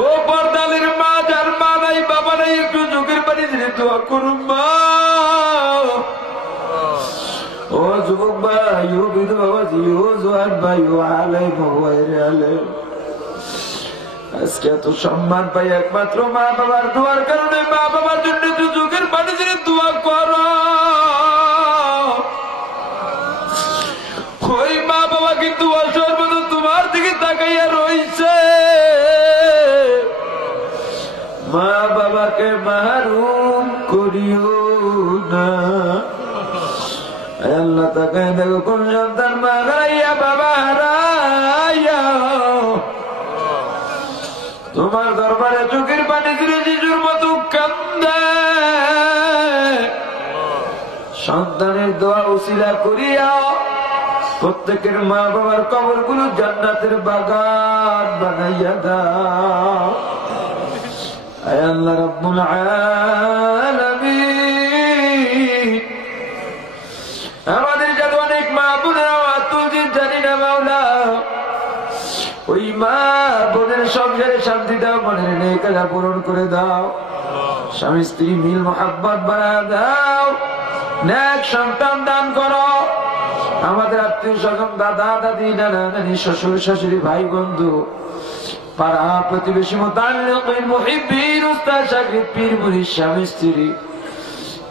ও পর্দালের মা, যার মা নাই বাবা নাই, একটু চোখের পানি দিলে দোয়া করুন মা। ও যুবক ভাই, ও বিধবা বাবাজি, ও জোয়ান ভাই, ও আলেম, ও আলেম, আজকে এত সম্মান পাই একমাত্র মা বাবার দোয়ার কারণে। মা বাবার জন্য একটু চোখের পানি দিলে দোয়া করো। ওই মা বাবা কিন্তু অসর্বত তোমার দিকে তাকাইয়া রইছে। মা বাবাকে মাহরুম করিও না। আল্লাহ তাকাই দেখো কোন সন্তান মা হারাইয়া বাবা হারাইয়া তোমার দরবারে চোখের পানি দিলে শিশুর মতো কান্দে। সন্তানের দোয়া উসিলা করিয়া প্রত্যেকের মা বাবার কবরগুলো জান্নাতের বাগান বানাইয়া দাও। আয় আল্লাহ রাব্বুল আলামিন, আমাদের যাদের অনেক মা বোনেরা আত্মজিৎ জানি না মাওলা, ওই মা বোনের সংসারে শান্তি দাও, মনের নেকালা পূরণ করে দাও, স্বামী স্ত্রী মিল মোহাব্বত বাড়া দাও, নেক সন্তান দান করো। আমাদের আত্মীয় স্বজন, দাদা দাদি, নানা নানি, শ্বশুর শাশুড়ি, ভাই বন্ধু, পাড়া প্রতিবেশী, মুতাল্লিকিন, মুহিব্বিন, উস্তাদ শাগিদ, পীর মুরিদ, স্বামী স্ত্রী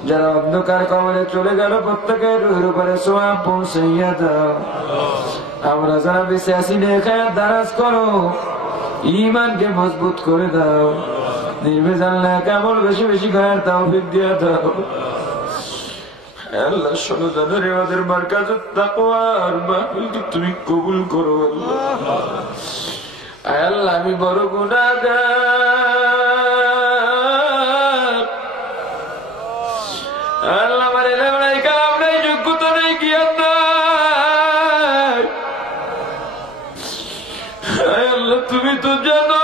যারা অন্ধকার কবরে চলে গেল, প্রত্যেকের রুহের উপরে সোয়াব পৌঁছাইয়া দাও। আমরা যারা বেঁচে আছি নেখায়াত দারাজ করো, ঈমানকে মজবুত করে দাও, নির্ভেজাল নেক আমল বেশি বেশি করার তৌফিক দিয়া দাও। আল্লাহ 16 জানুয়ারি আমাদের মারকাজুত তাকওয়ার মাহফিলকে তুমি কবুল করো। আল্লাহ আমি বড় গুনাহগার, আল্লাহ আমার এলাম নাই, কালাম নাই, যোগ্যতা নেই, জ্ঞান নাই। আল্লাহ তুমি তো জানো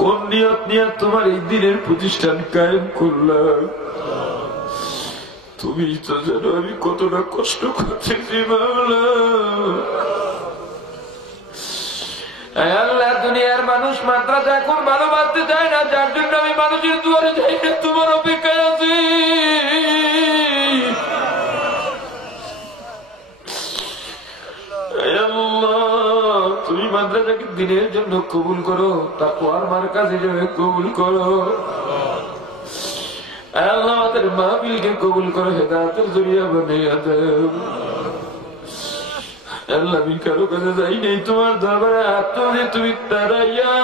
কোন নিয়ত নিয়ে তোমার এই দিনের প্রতিষ্ঠান কায়েম করলাম। তুমি তো জানো আমি কতটা কষ্ট করতেছি মাওলা। আল্লাহ দুনিয়ার মানুষ মাদ্রাসা এখন ভালোবাসতে চায় না, যার জন্য আমি মানুষের দুয়ারে যাই না, তোমার অপেক্ষায় আছি। তুমি মাদ্রাসাকে দিনের জন্য কবুল করো, তাকওয়ার মারকাজ হিসেবে কবুল করো। আল্লাহ আমাদের মাহফিলকে কবুল করো, হেদায়েতের জরিয়া বানিয়ে দাও। আল্লাহ আমি কারো কাছে যাই নেই, তোমার দরবারে হাত তুলে তুমি তারাইয়া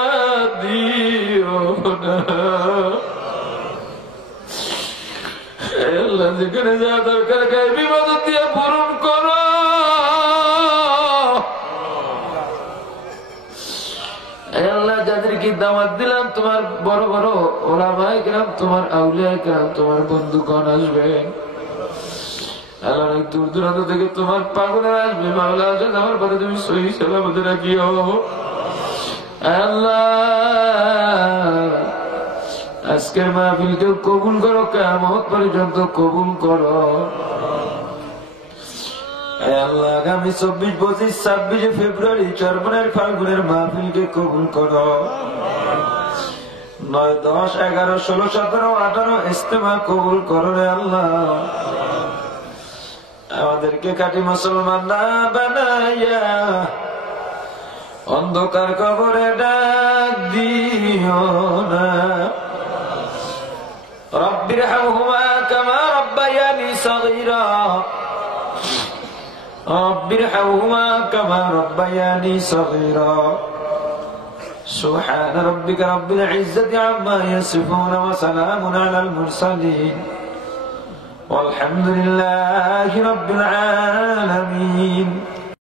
দিও না। আল্লাহ যেখানে যা দরকার গায়বী মদদ দিয়ে পূরণ করো। আল্লাহ যাদেরকে দাওয়াত দিলাম, তোমার বড় বড় ওলামায়ে কেরাম, তোমার আউলিয়ায়ে কেরাম, তোমার বন্ধুগণ আসবেন। আল্লাহ অনেক দূর দূরান্ত থেকে তোমার পাগলেরা আসবে। মাওলা আমার পরে তুমি সহি সালামতে রাখিও। আল্লাহ আজকের মাহফিলকে কবুল করো, কিয়ামত পর্যন্ত কবুল করো। আল্লাহ আগামী 24, 25, 26 ফেব্রুয়ারি চরমনের ফাল্গুনের মাহফিলকে কবুল করো। 9, 10, 11, 16, 17, 18 ইজতেমা কবুল করো রে আল্লাহ। আমাদেরকে খাঁটি মুসলমান না বানাইয়া অন্ধকার কবরে ডাক দিও না। রব্বিরহামহুমা কামা রব্বায়ানি সগীরা, রব্বিরহামহুমা কামা রব্বায়ানি সগীরা। সুবহান রাব্বিকা রাব্বিল ইজ্জাতি আম্মা ইয়াসিফুন ওয়া সালামুন আলাল মুরসালিন والحمد لله رب العالمين।